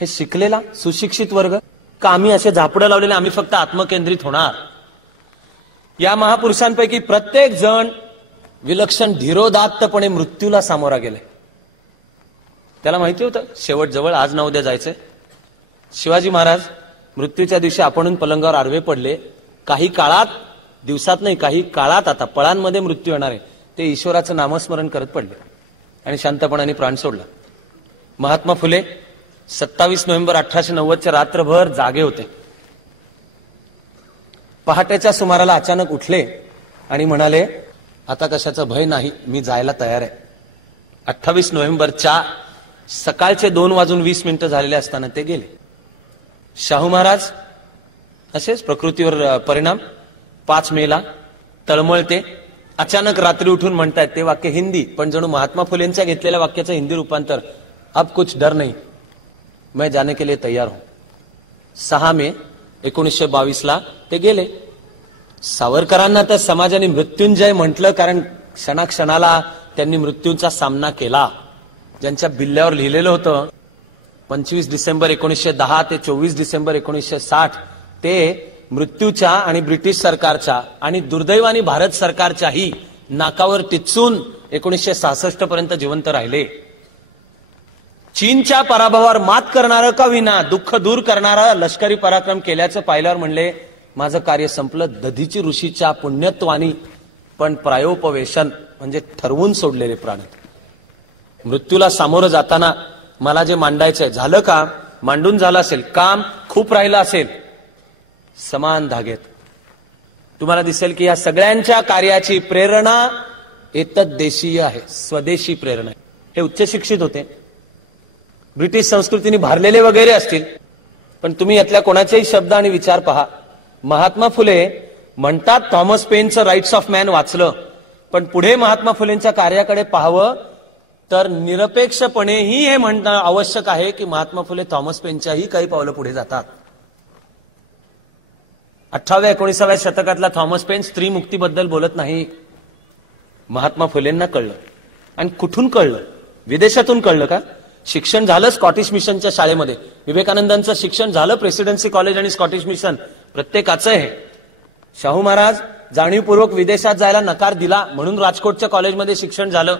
हे शिकलेला सुशिक्षित वर्ग का आम्ही असे झापडं लावलेले, आम्ही फक्त आत्मकेंद्रित होणार? या महापुरुषांपैकी प्रत्येक जण विलक्षण धीरोदात्तपणे मृत्यूला सामोरा गेले. त्याला माहिती होतं शेवट जवळ, आज ना उद्या जायचंय. शिवाजी महाराज मृत्यूच्या दिवशी आपणून पलंगावर आडवे पडले, काही काळात, दिवसात नाही, काही काळात आता पळांमध्ये मृत्यू येणार आहे, ते ईश्वराचं नामस्मरण करत पडले आणि शांतपणाने प्राण सोडला. महात्मा फुले 27 नोव्हेंबर 1890च्या रात्रभर जागे होते. पहाटेच्या सुमाराला अचानक उठले आणि म्हणाले, आता कशाचं भय नाही, मी जायला तयार आहे. 28 नोव्हेंबरच्या सकाळचे 2:20 झालेले असताना ते गेले. शाहू महाराज असेच प्रकृतीवर परिणाम. 5 मेला तळमळते, अचानक रात्री उठून म्हणतायत ते वाक्य हिंदी, पण जणू महात्मा फुलेंच्या घेतलेल्या वाक्याचं हिंदी रूपांतर, अब कुछ डर नहीं, मैं जाने के लिए तैयार हूं. 6 मे 1922 ते गेले. सावरकरांना तर समाजाने मृत्युंजय म्हटलं, कारण क्षणाक्षणाला त्यांनी मृत्यूचा सामना केला. ज्यांच्या बिल्ल्यावर लिहिलेलं होतं 25 डिसेंबर 1910 ते 24 डिसेंबर 1960, ते मृत्यूच्या आणि ब्रिटिश सरकारच्या आणि दुर्दैवाने भारत सरकारच्याही नाकावर टिचून 1966 पर्यंत जिवंत राहिले. चीनच्या पराभवावर मात करणारं का विना दुःख दूर करणारा लष्करी पराक्रम केल्याचं पाहिल्यावर म्हणले, माझं कार्य संपलं. दधीची ऋषीच्या पुण्यत्वानी पण प्रायोपवेशन म्हणजे ठरवून सोडलेले प्राण. मृत्यूला सामोरं जाताना मला जे मांडायचंय झालं का, मांडून झालं असेल, काम खूप राहिलं असेल, समान धागेत. तुम्हाला दिसेल की या सगळ्यांच्या कार्याची प्रेरणा एतद्देशीय आहे, स्वदेशी प्रेरणा. हे उच्च शिक्षित होते, ब्रिटिश संस्कृतीने भारलेले वगैरे असतील, पण तुम्ही यातल्या कोणाचेही शब्द आणि विचार पहा. महात्मा फुले म्हणतात थॉमस पेनचं राईट्स ऑफ मॅन वाचलं, पण पुढे महात्मा फुलेंच्या कार्याकडे पाहावं तर निरपेक्षपणेही हे म्हणणं आवश्यक आहे की महात्मा फुले थॉमस पेनच्याही काही पावलं पुढे जातात. 18व्या-19व्या शतकातला थॉमस पेन स्त्री मुक्तीबद्दल बोलत नाही. महात्मा फुलेंना कळलं. आणि कुठून कळलं? विदेशातून कळलं का? शिक्षण झालं स्कॉटिश मिशनच्या शाळेमध्ये. विवेकानंदांचं शिक्षण झालं प्रेसिडेन्सी कॉलेज आणि स्कॉटिश मिशन, प्रत्येकाचं आहे. शाहू महाराज जाणीवपूर्वक विदेशात जायला नकार दिला म्हणून राजकोटच्या कॉलेजमध्ये शिक्षण झालं,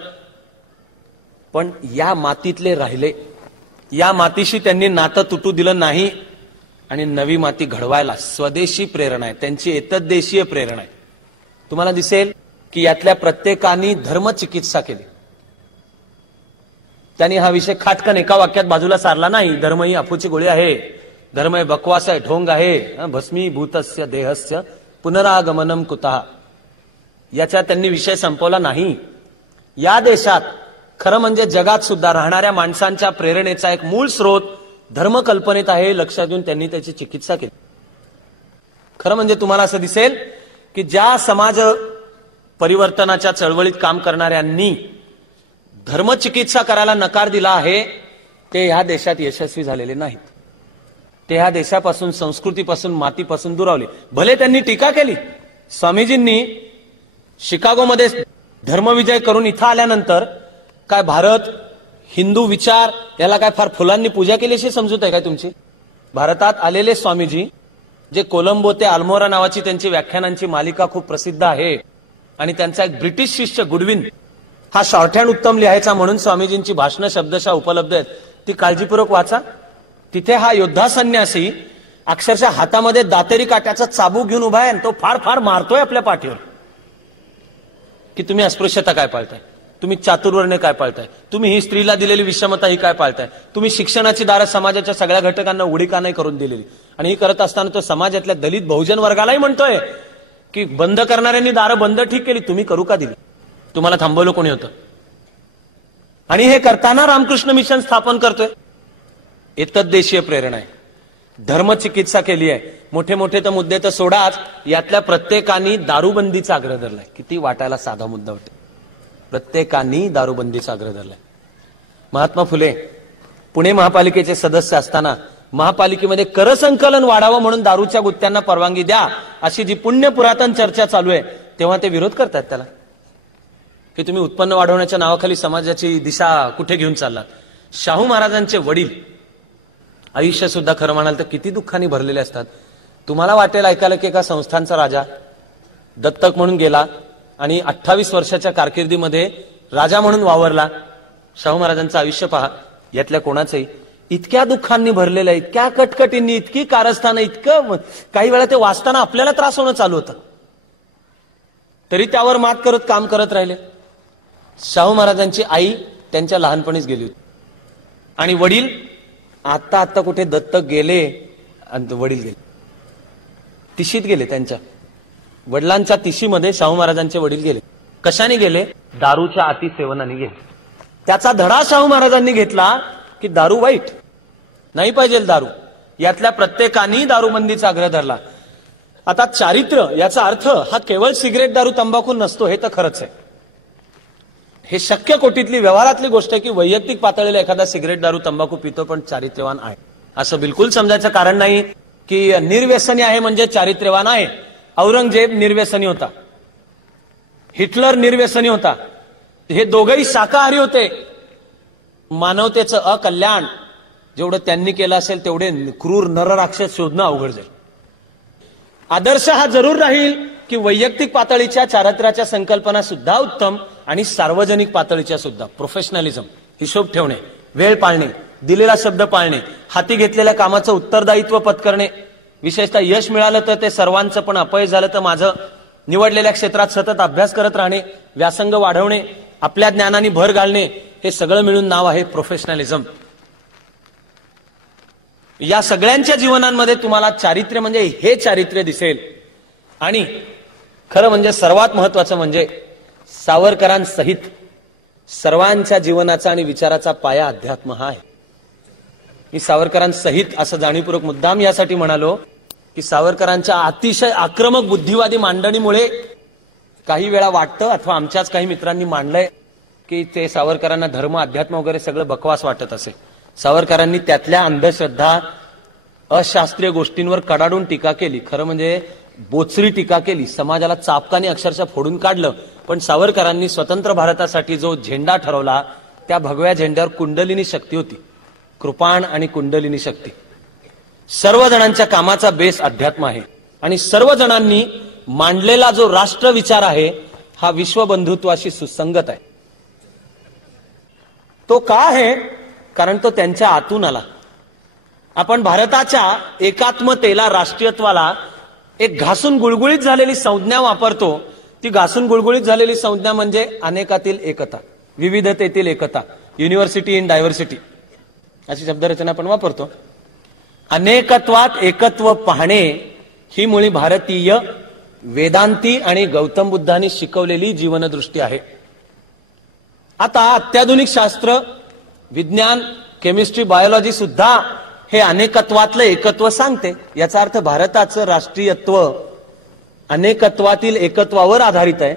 पण या मातीतले राहिले. या मातीशी त्यांनी नातं तुटू दिलं नाही आणि नवी माती घडवायला स्वदेशी प्रेरणा आहे, त्यांची एतद्देशीय प्रेरणा आहे. तुम्हाला दिसेल की यातल्या प्रत्येकाने धर्मचिकित्सा केली. त्यांनी हा विषय खाटकन एका वाक्यात बाजूला सारला नाही. धर्म ही अफूची गोळी आहे, धर्म हे बकवास आहे, ढोंग आहे, भस्मीभूतस्य देहस्य पुनरागमनम कुतः, याचा त्यांनी विषय संपवला नाही. या देशात खरं म्हणजे जगात सुद्धा राहणाऱ्या माणसांच्या प्रेरणेचा एक मूळ स्रोत धर्मकल्पनेत आहे, लक्षात घेऊन त्यांनी त्याची चिकित्सा केली. खरं म्हणजे तुम्हाला असं दिसेल की ज्या समाज परिवर्तनाच्या चळवळीत काम करणाऱ्यांनी धर्मचिकित्सा करायला नकार दिला आहे ते ह्या देशात यशस्वी झालेले नाहीत. ते ह्या देशापासून, संस्कृतीपासून, मातीपासून दुरावले. भले त्यांनी टीका केली. स्वामीजींनी शिकागोमध्ये धर्मविजय करून इथं आल्यानंतर काय भारत हिंदू विचार याला काय फार फुलांनी पूजा केली अशी समजूत आहे काय तुमची? भारतात आलेले स्वामीजी, जे कोलंबो ते अल्मोरा नावाची त्यांची व्याख्यानांची मालिका खूप प्रसिद्ध आहे, आणि त्यांचा एक ब्रिटिश शिष्य गुडविन हा शॉर्टहँड उत्तम लिहायचा म्हणून स्वामीजींची भाषणं शब्दशः उपलब्ध आहेत, ती काळजीपूर्वक वाचा. तिथे हा योद्धा संन्यासी अक्षरशः हातामध्ये दातेरी काट्याचा चाबूक घेऊन उभा आहे आणि तो फार फार मारतोय आपल्या पाठीवर की तुम्ही अस्पृश्यता काय पाळताय, तुम्ही चातुर्वर्ण्य काय पाळताय, तुम्ही ही स्त्रीला दिलेली विषमता ही काय पाळताय, तुम्ही शिक्षणाची दारं समाजाच्या सगळ्या घटकांना उघडी का नाही करून दिलेली. आणि ही करत असताना तो समाजातल्या दलित बहुजन वर्गालाही म्हणतोय की बंद करणाऱ्यांनी दारं बंद ठीक केली, तुम्ही करू का दिली? तुम्हाला थांबवलं कोणी होतं? आणि हे करताना रामकृष्ण मिशन स्थापन करतोय. एतद्देशीय प्रेरणा आहे, धर्मचिकित्सा केली आहे. मोठे मोठे तर मुद्दे तर सोडाच, यातल्या प्रत्येकानी दारूबंदीचा आग्रह धरलाय. किती वाटायला साधा मुद्दा वाटतो. प्रत्येकानी दारूबंदीचा आग्रह धरलाय. महात्मा फुले पुणे महापालिकेचे सदस्य असताना महापालिकेमध्ये करसंकलन वाढावं म्हणून दारूच्या गुत्त्यांना परवानगी द्या अशी जी पुण्य पुरातन चर्चा चालू आहे, तेव्हा ते विरोध करतात त्याला, की तुम्ही उत्पन्न वाढवण्याच्या नावाखाली समाजाची दिशा कुठे घेऊन चाललात. शाहू महाराजांचे वडील आयुष्य सुद्धा खरं म्हणाल तर किती दुःखाने भरलेले असतात. तुम्हाला वाटेल ऐकायला की एका संस्थांचा राजा दत्तक म्हणून गेला आणि 28 वर्षाच्या कारकिर्दीमध्ये राजा म्हणून वावरला. शाहू महाराजांचं आयुष्य पहा, यातल्या कोणाचंही इतक्या दुःखांनी भरलेलं आहे, इतक्या कटकटींनी, इतकी कारस्थानं, इतकं काही वेळा ते वाचताना आपल्याला त्रास होणं चालू होतं, तरी त्यावर मात करत काम करत राहिले. शाहू महाराजांची आई त्यांच्या लहानपणीच गेली होती आणि वडील आता कुठे दत्तक गेले आणि वडील गेले, तिशीत गेले. त्यांच्या वडिलांच्या तिशीमध्ये शाहू महाराजांचे वडील गेले. कशाने गेले? दारूच्या अतिसेवनाने गेले. त्याचा धडा शाहू महाराजांनी घेतला की दारू वाईट, नाही पाहिजे दारू. यातल्या प्रत्येकाने दारूबंदीचा आग्रह धरला. आता चारित्र्य याचा अर्थ हा केवळ सिगरेट, दारू, तंबाखू नसतो, हे तर खरंच आहे. हे शक्य कोटीतली व्यवहारातली गोष्ट आहे की वैयक्तिक पातळीला एखादा सिगरेट, दारू, तंबाखू पितो पण चारित्र्यवान आहे असं बिलकुल समजायचं कारण नाही की निर्व्यसनी आहे म्हणजे चारित्र्यवान आहे. औरंगजेब निर्व्यसनी होता, हिटलर निर्व्यसनी होता, हे दोघेही शाकाहारी होते. मानवतेचं अकल्याण जेवढं त्यांनी केलं असेल तेवढे क्रूर नरराक्षस शोधणं अवघड जाईल. आदर्श हा जरूर राहील की वैयक्तिक पातळीच्या चारित्र्याच्या संकल्पना सुद्धा उत्तम आणि सार्वजनिक पातळीच्या सुद्धा. प्रोफेशनलिझम, हिशोब ठेवणे, वेळ पाळणे, दिलेला शब्द पाळणे, हाती घेतलेल्या कामाचं उत्तरदायित्व पत्करणे, विशेषतः यश मिळालं तर ते सर्वांचं, पण अपयश झालं तर माझं, निवडलेल्या क्षेत्रात सतत अभ्यास करत राहणे, व्यासंग वाढवणे, आपल्या ज्ञानाने भर घालणे, हे सगळं मिळून नाव आहे प्रोफेशनलिझम. या सगळ्यांच्या जीवनांमध्ये तुम्हाला चारित्र्य म्हणजे हे चारित्र्य दिसेल. आणि खरं म्हणजे सर्वात महत्वाचं म्हणजे सावरकरांसहित सर्वांच्या जीवनाचा आणि विचाराचा पाया अध्यात्म हा आहे. मी सावरकरांसहित असं जाणीवपूर्वक मुद्दाम यासाठी म्हणालो की सावरकरांच्या अतिशय आक्रमक बुद्धिवादी मांडणीमुळे काही वेळा वाटतं, अथवा आमच्याच काही मित्रांनी मांडलंय की ते सावरकरांना धर्म, अध्यात्म वगैरे सगळं बकवास वाटत असे. सावरकरांनी त्यातल्या अंधश्रद्धा, अशास्त्रीय गोष्टींवर कडाडून टीका केली, खरं म्हणजे बोचरी टीका केली, समाजाला चापकाने अक्षरशः फोडून काढलं. पण सावरकरांनी स्वतंत्र भारतासाठी जो झेंडा ठरवला त्या भगव्या झेंड्यावर कुंडलिनी शक्ती होती, कृपाण आणि कुंडलिनी शक्ती. सर्वजणांच्या कामाचा बेस अध्यात्म आहे आणि सर्वजणांनी मांडलेला जो राष्ट्र विचार आहे हा विश्वबंधुत्वाशी सुसंगत आहे. तो का आहे? कारण तो त्यांच्या आतून आला. आपण भारताच्या एकात्मतेला, राष्ट्रीयत्वाला एक घासून गुळगुळीत झालेली संज्ञा वापरतो. ती घासून गुळगुळीत झालेली संज्ञा म्हणजे अनेकातील एकता, विविधतेतील एकता, युनिव्हर्सिटी इन डायव्हर्सिटी अशी शब्दरचना आपण वापरतो. अनेकत्वात एकत्व पाहणे ही मुळी भारतीय वेदांती आणि गौतम बुद्धांनी शिकवलेली जीवनदृष्टी आहे. आता अत्याधुनिक शास्त्र, विज्ञान, केमिस्ट्री, बायोलॉजी सुद्धा हे अनेकत्वातलं एकत्व सांगते. याचा अर्थ भारताचं राष्ट्रीयत्व अनेकत्वातील एकत्वावर आधारित आहे.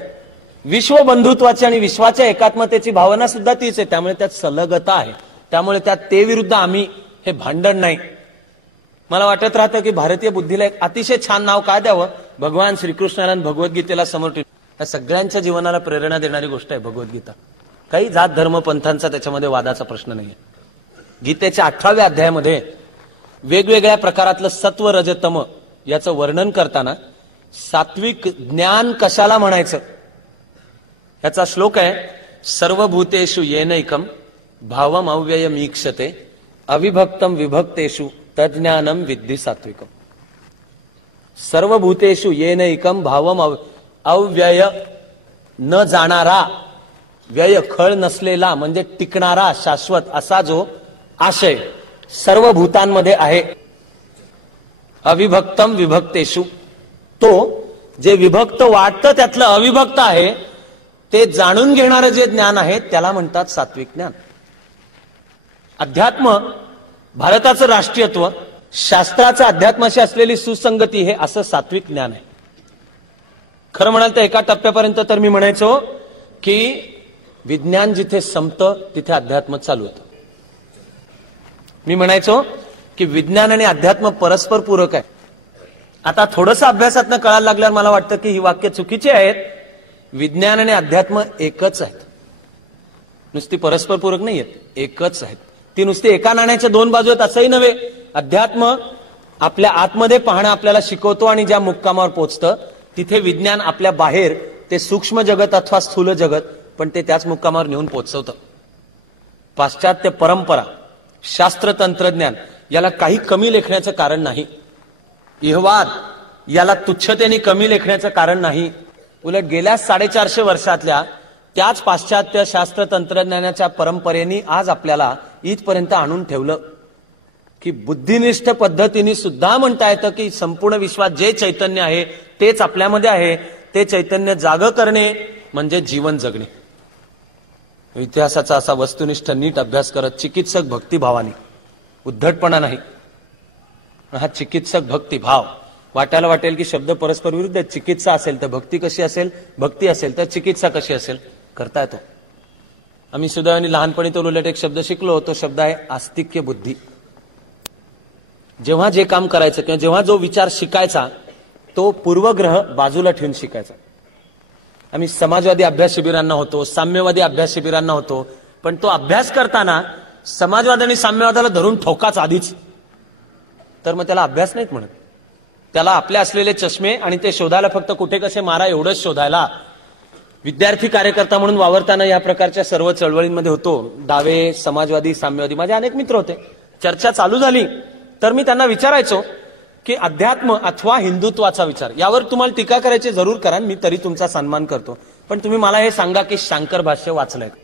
विश्व बंधुत्वाची आणि विश्वाच्या एकात्मतेची भावना सुद्धा तीच आहे. त्यामुळे त्यात सलगता आहे. त्यामुळे त्यात ते विरुद्ध आम्ही हे भांडण नाही. मला वाटत राहतं की भारतीय बुद्धीला एक अतिशय छान नाव काय द्यावं. भगवान श्रीकृष्णाला भगवद्गीतेला समर्पित. या सगळ्यांच्या जीवनाला प्रेरणा देणारी गोष्ट आहे भगवद्गीता. काही जात धर्म पंथांचा त्याच्यामध्ये वादाचा प्रश्न नाहीये. गीतेच्या 18व्या अध्यायामध्ये वेगवेगळ्या प्रकारातलं सत्व, रज, तम याचं वर्णन करताना सात्विक ज्ञान कशाला म्हणायचं याचा श्लोक आहे. सर्वभूतेषु येनैकम भावम अव्ययमीक्षते अविभक्तम विभक्तेषु तज्ज्ञानम विद्धि सात्विकम. सर्वभूतेषु येनैकम भावम अव्यय, न जाणारा, व्यय खळ नसलेला म्हणजे टिकणारा, शाश्वत असा जो आशय सर्व भूतांमध्ये आहे. अविभक्तम विभक्तेषु, तो जे विभक्त वाटतं त्यातलं अविभक्त आहे ते जाणून घेणारं जे ज्ञान आहे त्याला म्हणतात सात्विक ज्ञान. अध्यात्म, भारताचं राष्ट्रीयत्व, शास्त्राचं अध्यात्माशी असलेली सुसंगती हे असं सात्विक ज्ञान आहे. खरं म्हणाल तर एका टप्प्यापर्यंत तर मी म्हणायचो की विज्ञान जिथे संपतं तिथे अध्यात्म चालू होतं. मी म्हणायचो की विज्ञान आणि अध्यात्म परस्पर पूरक आहे. आता थोडंसं अभ्यासातनं कळायला लागल्यावर मला वाटतं की ही वाक्य चुकीची आहेत. विज्ञान आणि अध्यात्म एकच आहेत, नुसती परस्पर पूरक नाही आहेत, एकच आहेत. ती नुसती एका नाण्याच्या दोन बाजू आहेत असंही नव्हे. अध्यात्म आपल्या आतमध्ये पाहणं आपल्याला शिकवतो आणि ज्या मुक्कामावर पोहोचतं तिथे विज्ञान आपल्या बाहेर ते सूक्ष्म जगत अथवा स्थूल जगत पण ते त्याच मुक्कामावर नेऊन पोहोचवतं. पाश्चात्य परंपरा शास्त्र तंत्रज्ञान याला काही कमी लेखण्याचं कारण नाही. इहवाद याला तुच्छतेने कमी लेखण्याचं कारण नाही. उलट गेल्या 450 वर्षातल्या त्याच पाश्चात्य शास्त्र तंत्रज्ञानाच्या परंपरेने आज आपल्याला इथपर्यंत आणून ठेवलं की बुद्धिनिष्ठ पद्धतीने सुद्धा म्हणता येतं की संपूर्ण विश्वात जे चैतन्य आहे तेच आपल्यामध्ये आहे. ते चैतन्य जाग करणे म्हणजे जीवन जगणे. इतिहासाचा असा वस्तुनिष्ठ नीट अभ्यास करत चिकित्सक भक्तिभावाने, उद्धटपणा नाही, हा चिकित्सक भक्तिभाव. वाटायला वाटेल की शब्द परस्पर विरुद्ध आहेत. चिकित्सा असेल तर भक्ती कशी असेल, भक्ती असेल तर चिकित्सा कशी असेल, करता येतो. आम्ही सुदैवाने लहानपणी तो उलट एक शब्द शिकलो. तो शब्द आहे आस्तिक्य बुद्धी. जेव्हा जे काम करायचं किंवा जेव्हा जो विचार शिकायचा तो पूर्वग्रह बाजूला ठेवून शिकायचा. आम्ही समाजवादी अभ्यास शिबिरांना होतो, साम्यवादी अभ्यास शिबिरांना होतो, पण तो अभ्यास करताना समाजवाद आणि साम्यवादाला धरून ठोकाच आधीच, तर मग त्याला अभ्यास नाहीत म्हणत. त्याला आपले असलेले चष्मे आणि ते शोधायला फक्त कुठे कसे मारा एवढंच शोधायला. विद्यार्थी कार्यकर्ता म्हणून वावरताना या प्रकारच्या सर्व चळवळींमध्ये होतो. डावे, समाजवादी, साम्यवादी माझे अनेक मित्र होते. चर्चा चालू झाली तर मी त्यांना विचारायचो की अध्यात्म अथवा हिंदुत्वाचा विचार यावर तुम्हाला टीका करायची जरूर करा, मी तरी तुमचा सन्मान करतो, पण तुम्ही मला हे सांगा की शांकर भाष्य वाचलंय का,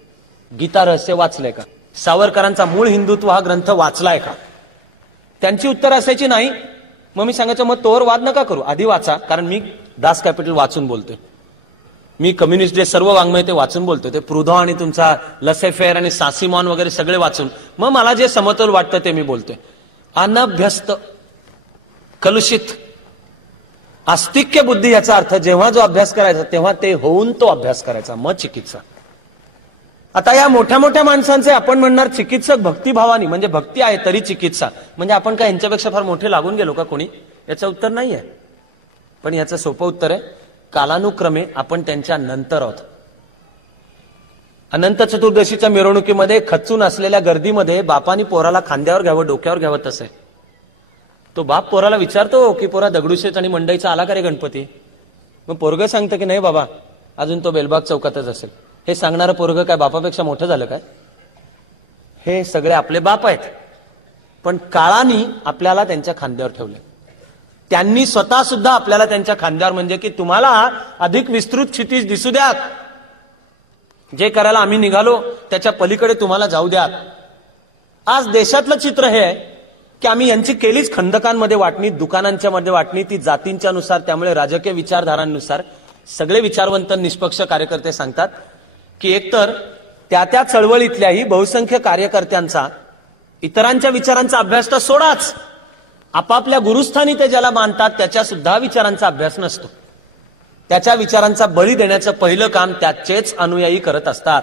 गीता रहस्य वाचलंय का, सावरकरांचा मूळ हिंदुत्व हा ग्रंथ वाचलाय का. त्यांची उत्तर असायची नाही. मग मी सांगायचं मग तोवर वाद नका करू, आधी वाचा, कारण मी दास कॅपिटल वाचून बोलतोय, मी कम्युनिस्ट डे सर्व वाङ्मय ते वाचून बोलतोय, ते प्रुधो आणि तुमचा लसेफेअर आणि सासिमॉन वगैरे सगळे वाचून मग मला जे समतोल वाटतं ते मी बोलतोय. अनभ्यस्त कलुषित आस्तिक्य बुद्धी याचा अर्थ जेव्हा जो अभ्यास करायचा तेव्हा ते होऊन तो अभ्यास करायचा, मग चिकित्सा. आता या मोठ्या मोठ्या माणसांचे आपण म्हणणार चिकित्सक भक्तिभावानी, म्हणजे भक्ती आहे तरी चिकित्सा, म्हणजे आपण काय यांच्यापेक्षा फार मोठे लागून गेलो का कोणी? याचं उत्तर नाही आहे. पण याचं सोपं उत्तर आहे कालानुक्रमे आपण त्यांच्या नंतर आहोत. अनंत चतुर्दशीच्या मिरवणुकीमध्ये खचून असलेल्या गर्दीमध्ये बापानी पोराला खांद्यावर घ्यावं, डोक्यावर घ्यावं तसं आहे. तो बाप पोराला विचारतो की पोरा दगडूशेठ आणि मंडईचा आला का रे गणपती? मग पोरग सांगतं की नाही बाबा, अजून तो बेलबाग चौकातच असेल. हे सांगणारं पोरग काय बापापेक्षा मोठं झालं काय? हे सगळे आपले बाप आहेत, पण काळाने आपल्याला त्यांच्या खांद्यावर ठेवले. त्यांनी स्वतः सुद्धा आपल्याला त्यांच्या खांद्यावर, म्हणजे की तुम्हाला अधिक विस्तृत क्षितिज दिसू द्यात, जे करायला आम्ही निघालो त्याच्या पलीकडे तुम्हाला जाऊ द्यात. आज देशातलं चित्र हे आहे की आम्ही यांची केलीच खंदकांमध्ये वाटणी, दुकानांच्या मध्ये वाटणी, ती जातींच्या नुसार, त्यामुळे राजकीय विचारधारांनुसार सगळे विचारवंत निष्पक्ष कार्यकर्ते सांगतात की एकतर त्या चळवळीतल्याही बहुसंख्य कार्यकर्त्यांचा इतरांच्या विचारांचा अभ्यास तर सोडाच, आपापल्या गुरुस्थानी ते ज्याला मानतात त्याच्या सुद्धा विचारांचा अभ्यास नसतो. त्याच्या विचारांचा बळी देण्याचं पहिलं काम त्याचेच अनुयायी करत असतात.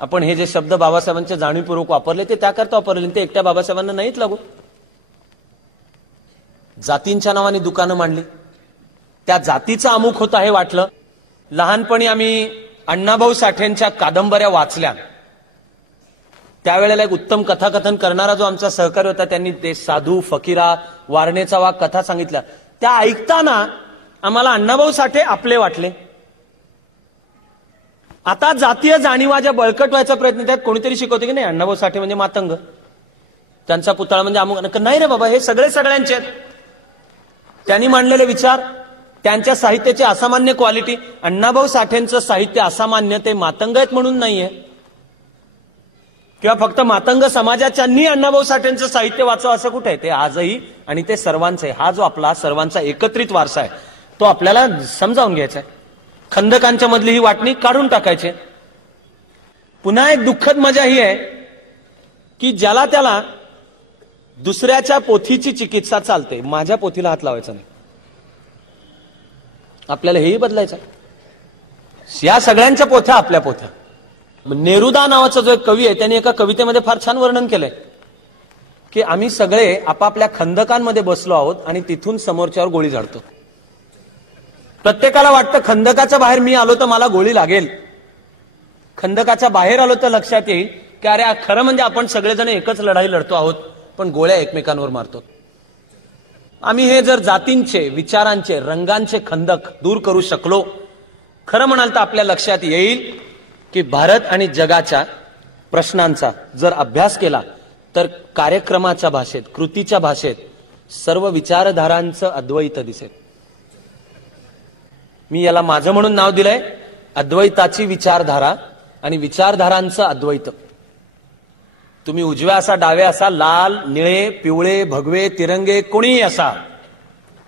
आपण हे जे शब्द बाबासाहेबांचे जाणीवपूर्वक वापरले ते त्याकरता वापरले, ते एकट्या बाबासाहेबांना नाहीत लागू. जातींच्या नावाने दुकानं मांडली, त्या जातीचं अमुक होतं हे वाटलं. लहानपणी आम्ही अण्णाभाऊ साठेंच्या कादंबऱ्या वाचल्या. त्यावेळेला एक उत्तम कथाकथन करणारा जो आमचा सहकारी होता, त्यांनी ते साधू फकीरा वारणेचा वाघ कथा सांगितल्या. त्या ऐकताना आम्हाला अण्णाभाऊ साठे आपले वाटले. आता जातीय जाणीवा ज्या बळकट व्हायचा प्रयत्न, त्यात कोणीतरी शिकवते की नाही अण्णाभाऊ साठे म्हणजे मातंग, त्यांचा पुतळा म्हणजे अमुक. नाही रे बाबा, हे सगळे सगळ्यांचे आहेत. त्यांनी मांडलेले विचार, त्यांच्या साहित्याची असामान्य क्वालिटी. अण्णाभाऊ साठेंचं साहित्य असामान्य, ते मातंग आहेत म्हणून नाहीये, किंवा फक्त मातंग समाजाच्यांनी अण्णाभाऊ साठेंचं साहित्य वाचावं असं कुठे आहे? ते आजही, आणि ते सर्वांचं आहे. हा जो आपला सर्वांचा एकत्रित वारसा आहे तो आपल्याला समजावून घ्यायचा आहे. खंदकांच्या मधली ही वाटणी काढून टाकायची. पुन्हा एक दुःखद मजा ही आहे की ज्याला त्याला दुसऱ्याच्या पोथीची चिकित्सा चालते, माझ्या पोथीला हात लावायचा नाही. आपल्याला हेही बदलायचं. या सगळ्यांच्या पोथ्या आपल्या पोथ्या. नेरुदा नावाचा जो एक कवी आहे त्याने एका कवितेमध्ये फार छान वर्णन केलंय की आम्ही सगळे आपापल्या खंदकांमध्ये बसलो आहोत आणि तिथून समोरच्यावर गोळी झाडतो. प्रत्येकाला वाटतं खंदकाच्या बाहेर मी आलो तर मला गोळी लागेल, खंदकाच्या बाहेर आलो तर लक्षात येईल की अरे खरं म्हणजे आपण सगळेजण एकच लढाई लढतो आहोत, पण गोळ्या एकमेकांवर मारतो. आम्ही हे जर जातींचे, विचारांचे, रंगांचे खंदक दूर करू शकलो, खरं म्हणाल तर आपल्या लक्षात येईल की भारत आणि जगाच्या प्रश्नांचा जर अभ्यास केला तर कार्यक्रमाच्या भाषेत, कृतीच्या भाषेत सर्व विचारधारांचं अद्वैत दिसेल. मी याला माझं म्हणून नाव दिलंय, अद्वैताची विचारधारा आणि विचारधारांचं अद्वैत. तुम्ही उजव्या असा, डाव्या असा, लाल, निळे, पिवळे, भगवे, तिरंगे, कोणीही असा,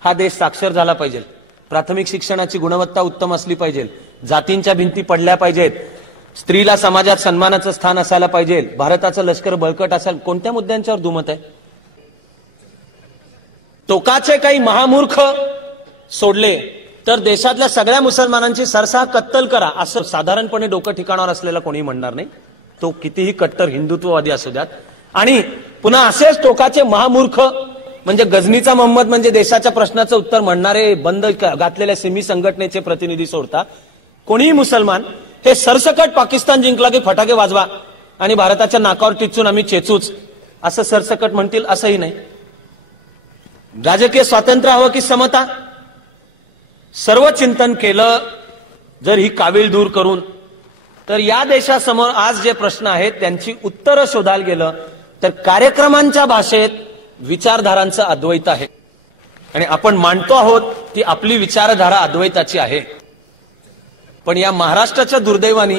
हा देश साक्षर झाला पाहिजे. प्राथमिक शिक्षणाची गुणवत्ता उत्तम असली पाहिजे. जातींच्या भिंती पडल्या पाहिजेत. स्त्रीला समाजात सन्मानाचं स्थान असायला पाहिजे. भारताचं लष्कर बळकट असेल. कोणत्या मुद्द्यांच्यावर दुमत आहे? टोकाचे काही महामूर्ख सोडले तर देशातल्या सगळ्या मुसलमानांची सरसा कत्तल करा, असं साधारणपणे डोकं ठिकाणावर असलेला कोणी म्हणणार नाही, तो कितीही कट्टर हिंदुत्ववादी असू द्यात. आणि पुन्हा असेच टोकाचे महामूर्ख म्हणजे गझनीचा मोहम्मद म्हणजे देशाच्या प्रश्नाचं उत्तर म्हणणारे बंद घातलेल्या सिमी संघटनेचे प्रतिनिधी सोडता कोणीही मुसलमान हे सरसकट पाकिस्तान जिंकला की फटाके वाजवा आणि भारताच्या नाकावर टिचून आम्ही चेचूच असं सरसकट म्हणतील असंही नाही. राजकीय स्वातंत्र्य हवं की समता, सर्व चिंतन केलं जर ही कावीळ दूर करून, तर या देशासमोर आज जे प्रश्न आहेत त्यांची उत्तरं शोधायला गेलं तर कार्यक्रमांच्या भाषेत विचारधारांचं अद्वैत आहे. आणि आपण मानतो आहोत की आपली विचारधारा अद्वैताची आहे. पण या महाराष्ट्राच्या दुर्दैवाने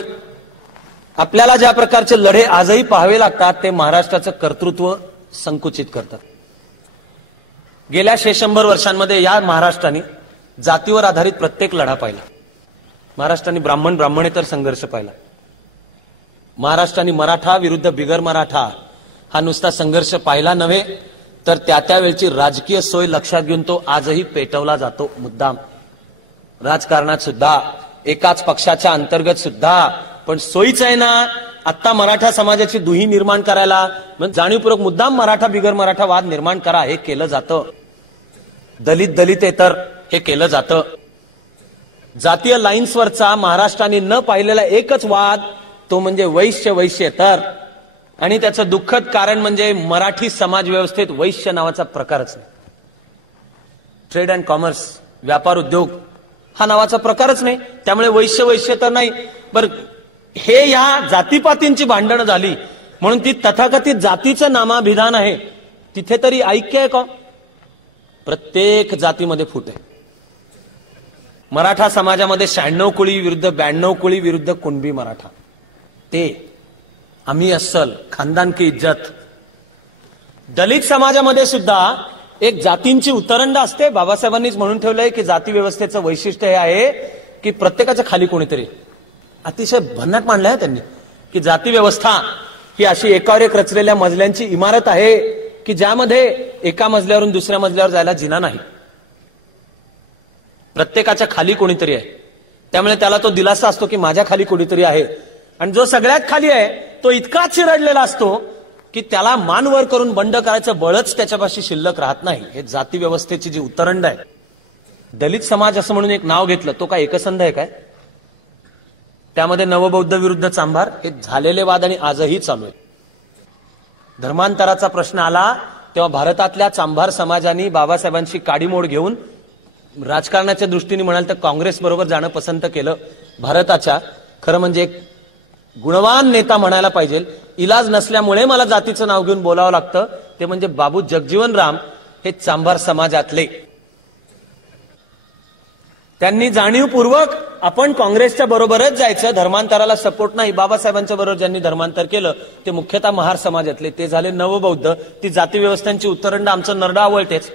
आपल्याला ज्या प्रकारचे लढे आजही पाहावे लागतात ते महाराष्ट्राचं कर्तृत्व संकुचित करतात. गेल्या 100 वर्षांमध्ये या महाराष्ट्राने जातीवर आधारित प्रत्येक लढा पाहिला. महाराष्ट्राने ब्राह्मणेतर संघर्ष पाहिला. महाराष्ट्राने मराठा विरुद्ध बिगर मराठा हा नुसता संघर्ष पाहिला नव्हे तर त्यावेळची राजकीय सोय लक्षात घेऊन तो आजही पेटवला जातो मुद्दाम. राजकारणात सुद्धा, एकाच पक्षाच्या अंतर्गत सुद्धा. पण सोयीच आहे ना आता मराठा समाजाची दुही निर्माण करायला, म्हणजे जाणीवपूर्वक मुद्दाम मराठा बिगर मराठा वाद निर्माण करा हे केलं जातं. दलितेतर हे केलं जातं. जातीय लाईन्सवरचा महाराष्ट्राने न पाहिलेला एकच वाद तो म्हणजे वैश्येतर. आणि त्याचं दुःखद कारण म्हणजे मराठी समाज व्यवस्थेत वैश्य नावाचा प्रकारच नाही. ट्रेड अँड कॉमर्स, व्यापार उद्योग हा नावाचा प्रकारच नाही. त्यामुळे वैश्य तर नाही. बरं, हे ह्या जातीपातींची भांडणं झाली म्हणून ती तथाकथित जातीचं नामाभिधान आहे तिथे तरी ऐक्य आहे का? प्रत्येक जातीमध्ये फूट आहे. मराठा समाजामध्ये 96 कुळी विरुद्ध 92 कुळी विरुद्ध कुणबी मराठा, ते आम्ही अस्सल, खानदान की इज्जत. दलित समाजामध्ये सुद्धा एक जातींची उतरंड असते. बाबासाहेबांनीच म्हणून ठेवलंय की जाती व्यवस्थेचं वैशिष्ट्य हे आहे की प्रत्येकाच्या खाली कोणीतरी. अतिशय भन्नाट मांडलंय त्यांनी की जाती व्यवस्था ही अशी एकावर एक रचलेल्या मजल्यांची इमारत आहे की ज्यामध्ये एका मजल्यावरून दुसऱ्या मजल्यावर जायला जिना नाही. प्रत्येकाच्या खाली कोणीतरी आहे. त्यामुळे त्याला तो दिलासा असतो की माझ्या खाली कोणीतरी आहे. आणि जो सगळ्यात खाली आहे तो इतका चिरडलेला असतो की त्याला मान वर करून बंड करायचं बळच त्याच्यापाशी शिल्लक राहत नाही. हे जाती व्यवस्थेची जी उतरंड आहे. दलित समाज असं म्हणून एक नाव घेतलं, तो काय एकसंध आहे काय? त्यामध्ये नवबौद्ध विरुद्ध चांभार हे झालेले वाद आणि आजही चालू आहे. धर्मांतराचा प्रश्न आला तेव्हा भारतातल्या चांभार समाजाने बाबासाहेबांची काडीमोड घेऊन राजकारणाच्या दृष्टीने म्हणाल तर काँग्रेस बरोबर जाणं पसंत केलं. भारताच्या खरं म्हणजे एक गुणवान नेता म्हणायला पाहिजे, इलाज नसल्यामुळे मला जातीचं नाव घेऊन बोलावं लागतं, ते म्हणजे बाबू जगजीवन राम हे चांभार समाजातले. त्यांनी जाणीवपूर्वक आपण काँग्रेसच्या बरोबरच जायचं, धर्मांतराला सपोर्ट नाही. बाबासाहेबांच्या बरोबर ज्यांनी धर्मांतर केलं ते मुख्यतः महार समाजातले, ते झाले नवबौद्ध. ती जाती व्यवस्थांची उतरंड आमचं नरडा आवळतेच.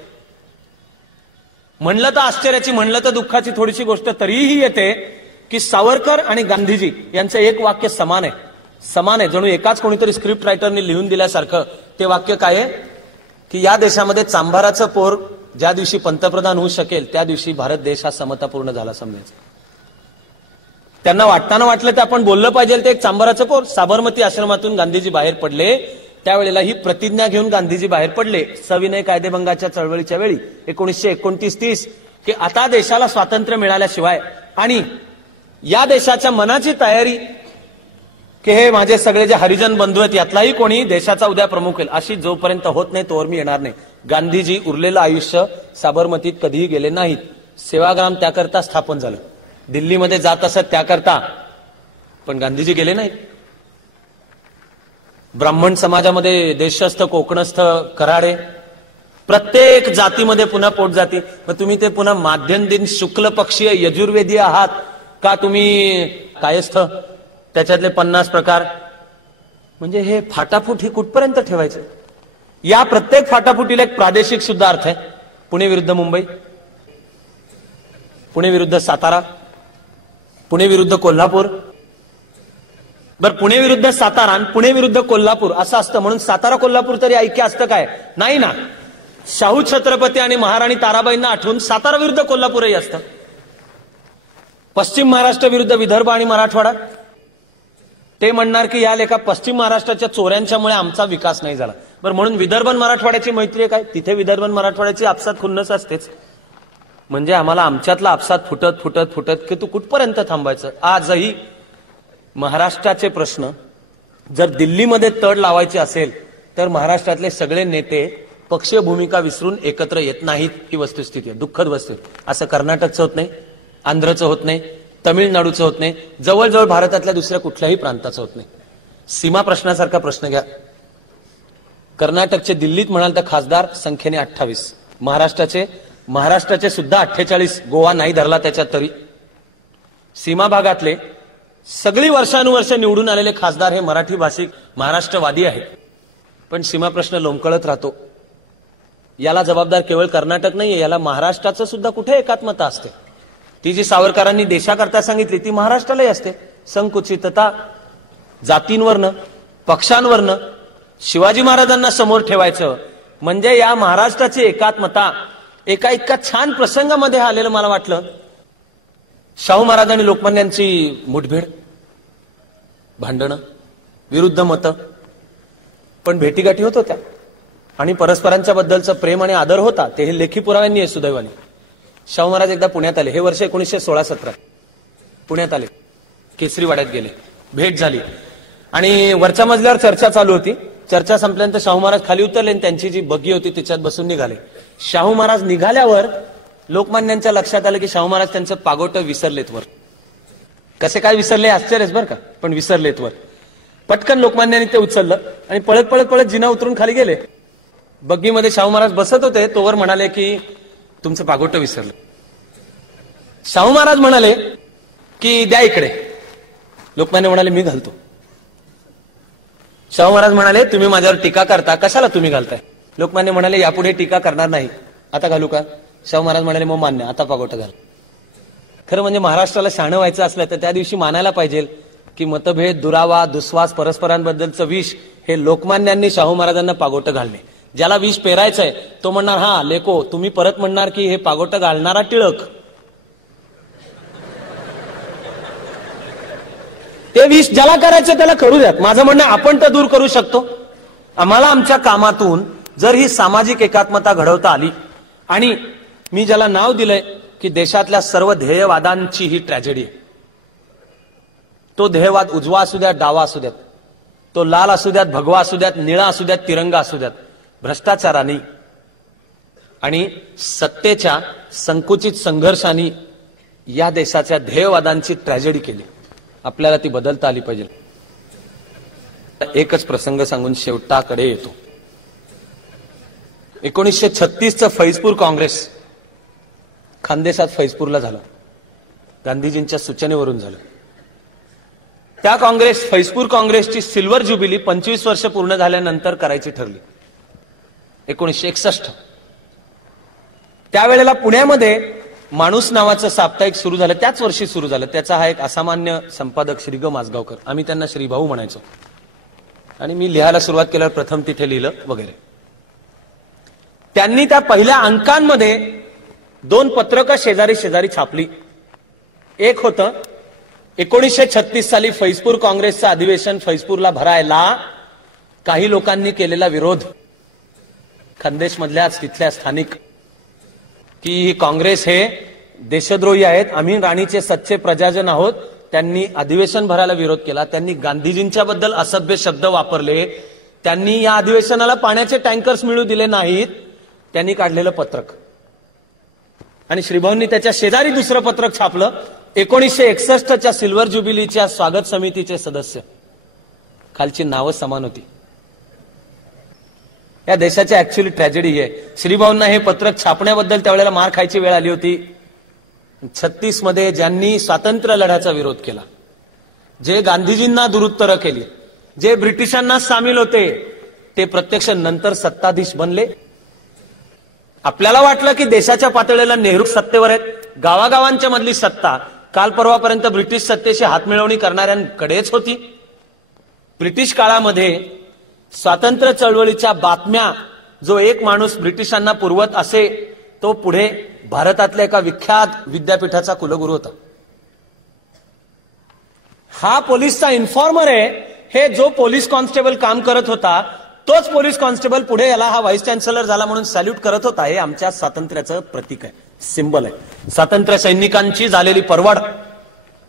म्हणलं तर आश्चर्याची, म्हणलं तर दुःखाची थोडीशी गोष्ट तरीही येते की सावरकर आणि गांधीजी यांचं एक वाक्य समान आहे. जणू एकाच कोणीतरी स्क्रिप्ट रायटरने लिहून दिल्यासारखं. ते वाक्य काय आहे की या देशामध्ये चांभाराचं पोर ज्या दिवशी पंतप्रधान होऊ शकेल त्या दिवशी भारत देश हा समतापूर्ण झाला समजायचा. त्यांना वाटलं तर आपण बोललं पाहिजे ते एक चांभाराचं पोर. साबरमती आश्रमातून गांधीजी बाहेर पडले त्यावेळेला ही प्रतिज्ञा घेऊन गांधीजी बाहेर पडले सविनय कायदेभंगाच्या चळवळीच्या वेळी 1929-30 की आता देशाला स्वातंत्र्य मिळाल्याशिवाय आणि या देशाच्या मनाची तयारी की हे माझे सगळे जे हरिजन बंधू आहेत यातलाही कोणी देशाचा उद्या प्रमुख होईल अशी जोपर्यंत होत नाही तोवर मी येणार नाही. गांधीजी उरलेलं आयुष्य साबरमतीत कधीही गेले नाहीत. सेवाग्राम त्याकरता स्थापन झालं, दिल्लीमध्ये जात असत त्याकरता, पण गांधीजी गेले नाहीत. ब्राह्मण समाजामध्ये देशस्थ, कोकणस्थ, कराडे, प्रत्येक जातीमध्ये पुन्हा पोटजाती. मग तुम्ही ते पुन्हा माध्यम दिन शुक्ल पक्षीय यजुर्वेदीय आहात का तुम्ही कायस्थ, त्याच्यातले 50 प्रकार. म्हणजे हे फाटाफूट ही कुठपर्यंत ठेवायचं? या प्रत्येक फाटाफुटीला एक प्रादेशिक सुद्धा अर्थ आहे. पुणे विरुद्ध मुंबई, पुणे विरुद्ध सातारा, पुणे विरुद्ध कोल्हापूर. बरं, पुणे विरुद्ध सातारा आणि पुणे विरुद्ध कोल्हापूर असं असतं म्हणून सातारा कोल्हापूर तरी ऐक्य असतं काय? नाही ना. शाहू छत्रपती आणि महाराणी ताराबाईंना आठवून सातारा विरुद्ध कोल्हापूरही असतं. पश्चिम महाराष्ट्र विरुद्ध विदर्भ आणि मराठवाडा. ते म्हणणार की या लेखा पश्चिम महाराष्ट्राच्या चोऱ्यांच्यामुळे आमचा विकास नाही झाला. बरं, म्हणून विदर्भ आणि मराठवाड्याची मैत्री काय? तिथे विदर्भ आणि मराठवाड्याची आपसात खुन्नस असतेच. म्हणजे आम्हाला आमच्यातला आपसात फुटत फुटत फुटत की तू कुठपर्यंत थांबायचं? आजही महाराष्ट्राचे प्रश्न जर दिल्लीमध्ये तड लावायचे असेल तर महाराष्ट्रातले सगळे नेते पक्षीय भूमिका विसरून एकत्र येत नाहीत. ही वस्तुस्थिती आहे, दुःखद वस्तू. असं कर्नाटकचं होत नाही, आंध्रचं होत नाही, तमिळनाडूचं होत नाही, जवळजवळ भारतातल्या दुसऱ्या कुठल्याही प्रांताचं होत नाही. सीमा प्रश्नासारखा प्रश्न घ्या. कर्नाटकचे दिल्लीत म्हणाल तर खासदार संख्येने 28, महाराष्ट्राचे सुद्धा 48, गोवा नाही धरला त्याच्यात तरी. सीमा भागातले सगळी वर्षानुवर्ष निवडून आलेले खासदार हे मराठी भाषिक महाराष्ट्रवादी आहेत. पण सीमा प्रश्न लोंबकळत राहतो. याला जबाबदार केवळ कर्नाटक नाहीये, याला महाराष्ट्राचं सुद्धा कुठे एकात्मता असते. ती जी सावरकरांनी देशाकरता सांगितली ती महाराष्ट्रालाही असते. संकुचितता जातींवरनं, पक्षांवरनं शिवाजी महाराजांना समोर ठेवायचं म्हणजे या महाराष्ट्राची एकात्मता. एका इतका छान प्रसंगामध्ये आलेलं मला वाटलं. शाहू महाराज आणि लोकमान्यांची मुठभेड, भांडणं, विरुद्ध मतं, पण भेटीगाठी होत होत्या आणि परस्परांच्या बद्दलचं प्रेम आणि आदर होता. ते हे लेखी पुराव्यांनी आहे सुदैवाने. शाहू महाराज एकदा पुण्यात आले, हे वर्ष 1916-17, पुण्यात आले, केसरीवाड्यात गेले, भेट झाली आणि वरच्या मजल्यावर चर्चा चालू होती. चर्चा संपल्यानंतर शाहू महाराज खाली उतरले आणि त्यांची जी बग्गी होती त्याच्यात बसून निघाले. शाहू महाराज निघाल्यावर लोकमान्यांच्या लक्षात आलं की शाहू महाराज त्यांचं पागोटं विसरलेत वर. कसे काय विसरले आश्चर्यच बरं का, पण विसरलेत वर. पटकन लोकमान्यांनी ते उचललं आणि पळत पळत पळत जिना उतरून खाली गेले. बग्गीमध्ये शाहू महाराज बसत होते, तोवर म्हणाले की तुमचं पागोटं विसरलं. शाहू महाराज म्हणाले की द्या इकडे. लोकमान्य म्हणाले मी घालतो. शाहू महाराज म्हणाले तुम्ही माझ्यावर टीका करता, कशाला तुम्ही घालताय? लोकमान्य म्हणाले यापुढे टीका करणार नाही, आता घालू का? शाहू महाराज म्हणाले मग मान्य, आता पागोटं घाल. खरं म्हणजे महाराष्ट्राला शहाणं व्हायचं असलं तर त्या दिवशी मानायला पाहिजे की मतभेद, दुरावा, दुस्वास, परस्परांबद्दलचं विष हे लोकमान्यांनी शाहू महाराजांना पागोटं घालणे. ज्याला विष पेरायचंय तो म्हणणार हा लेको, तुम्ही परत म्हणणार की हे पागोटं घालणारा टिळक. ते विष ज्याला करायचं त्याला करू द्यात. माझं म्हणणं आपण तर दूर करू शकतो. आम्हाला आमच्या कामातून जर ही सामाजिक एकात्मता घडवता आली आणि मी ज्याला नाव दिलंय की देशातल्या सर्व ध्येयवादांची ही ट्रॅजेडी. तो ध्येयवाद उजवा असू द्यात, डावा असू द्यात, तो लाल असू द्यात, भगवा असू द्यात, निळा असू द्यात, तिरंगा असू द्यात, भ्रष्टाचाराने आणि सत्तेच्या संकुचित संघर्षाने या देशाच्या ध्येयवादांची ट्रॅजेडी केली. आपल्याला ती बदलता आली पाहिजे. एकच प्रसंग सांगून शेवटाकडे येतो. 1936चं फैजपूर काँग्रेस खानदेशात फैजपूरला झालं, गांधीजींच्या सूचनेवरून झालं. त्या फैजपूर काँग्रेसची सिल्वर ज्युबिली 25 वर्ष पूर्ण झाल्यानंतर करायची ठरली 1961. त्यावेळेला पुण्यामध्ये माणूस नावाचं साप्ताहिक सुरू झालं, त्याच वर्षी सुरू झालं. त्याचा हा एक असामान्य संपादक श्री ग माजगावकर, आम्ही त्यांना श्रीभाऊ म्हणायचो. आणि मी लिहायला सुरुवात केल्यावर प्रथम तिथे लिहिलं वगैरे. त्यांनी त्या पहिल्या अंकांमध्ये 2 पत्रकं शेजारी शेजारी छापली. एक होतं 1936 साली फैजपूर काँग्रेसचं अधिवेशन फैजपूरला भरायला काही लोकांनी केलेला विरोध, खानदेशमधल्याच तिथल्या स्थानिक, की काँग्रेस हे देशद्रोही आहेत, आम्ही राणीचे सच्चे प्रजाजन आहोत. त्यांनी अधिवेशन भरायला विरोध केला. त्यांनी गांधीजींच्या बद्दल असभ्य शब्द वापरले. त्यांनी या अधिवेशनाला पाण्याचे टँकर्स मिळू दिले नाहीत. त्यांनी काढलेलं पत्रक आणि श्रीभाऊंनी त्याच्या शेजारी दुसरं पत्रक छापलं. 1961च्या सिल्वर ज्युबिलीच्या स्वागत समितीचे सदस्य, खालची नावं समान होती. या देशाची ऍक्च्युअली ट्रॅजेडी आहे. श्रीभाऊंना हे पत्रक छापण्याबद्दल त्यावेळेला मार खायची वेळ आली होती. 36 मध्ये ज्यांनी स्वातंत्र्य लढ्याचा विरोध केला, जे गांधीजींना दुरुत्तरं केली, जे ब्रिटिशांना सामील होते, ते प्रत्यक्ष नंतर सत्ताधीश बनले. आपल्याला वाटलं की देशाच्या पातळीला नेहरू सत्तेवर आहेत, गावागावांच्या मधली सत्ता काल परवापर्यंत ब्रिटिश सत्तेशी हातमिळवणी करणाऱ्यांकडेच होती. ब्रिटिश काळामध्ये स्वातंत्र्य चळवळीच्या बातम्या जो एक माणूस ब्रिटिशांना पुरवत असे, तो पुढे भारतातल्या एका विख्यात विद्यापीठाचा कुलगुरू होता. हा पोलिसचा इन्फॉर्मर आहे. हे जो पोलीस कॉन्स्टेबल काम करत होता, तोच पोलीस कॉन्स्टेबल पुढे याला हा व्हाईस चान्सलर झाला म्हणून सॅल्यूट करत होता. हे आमच्या स्वातंत्र्याचं प्रतीक आहे, सिंबल आहे. स्वातंत्र्य सैनिकांची झालेली परवड.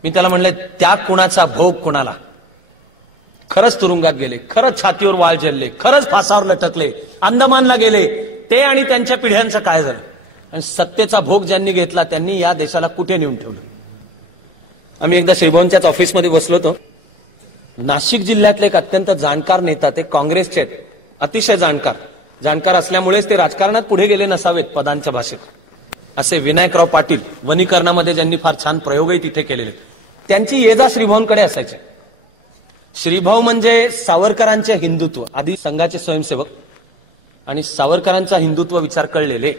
मी त्याला म्हणले, त्या कुणाचा भोग कुणाला? खरंच तुरुंगात गेले, खरंच छातीवर वाळ झेलले, खरंच फासावर लटकले, अंदमानला गेले, ते आणि त्यांच्या पिढ्यांचं काय झालं? आणि सत्तेचा भोग ज्यांनी घेतला त्यांनी या देशाला कुठे नेऊन ठेवलं? आम्ही एकदा श्रीभाऊंच्याच ऑफिसमध्ये बसलो होतो. नाशिक जिल्ह्यातले एक अत्यंत जाणकार नेता, ते काँग्रेसचे आहेत, अतिशय जाणकार असल्यामुळेच ते राजकारणात पुढे गेले नसावेत पदांच्या भाषेत, असे विनायकराव पाटील, वनीकरणामध्ये ज्यांनी फार छान प्रयोगही तिथे केलेले. त्यांची ये जा श्रीभाऊंकडे असायचे. श्रीभाऊ म्हणजे सावरकरांचे हिंदुत्व, आधी संघाचे स्वयंसेवक आणि सावरकरांचा हिंदुत्व विचार कळलेले,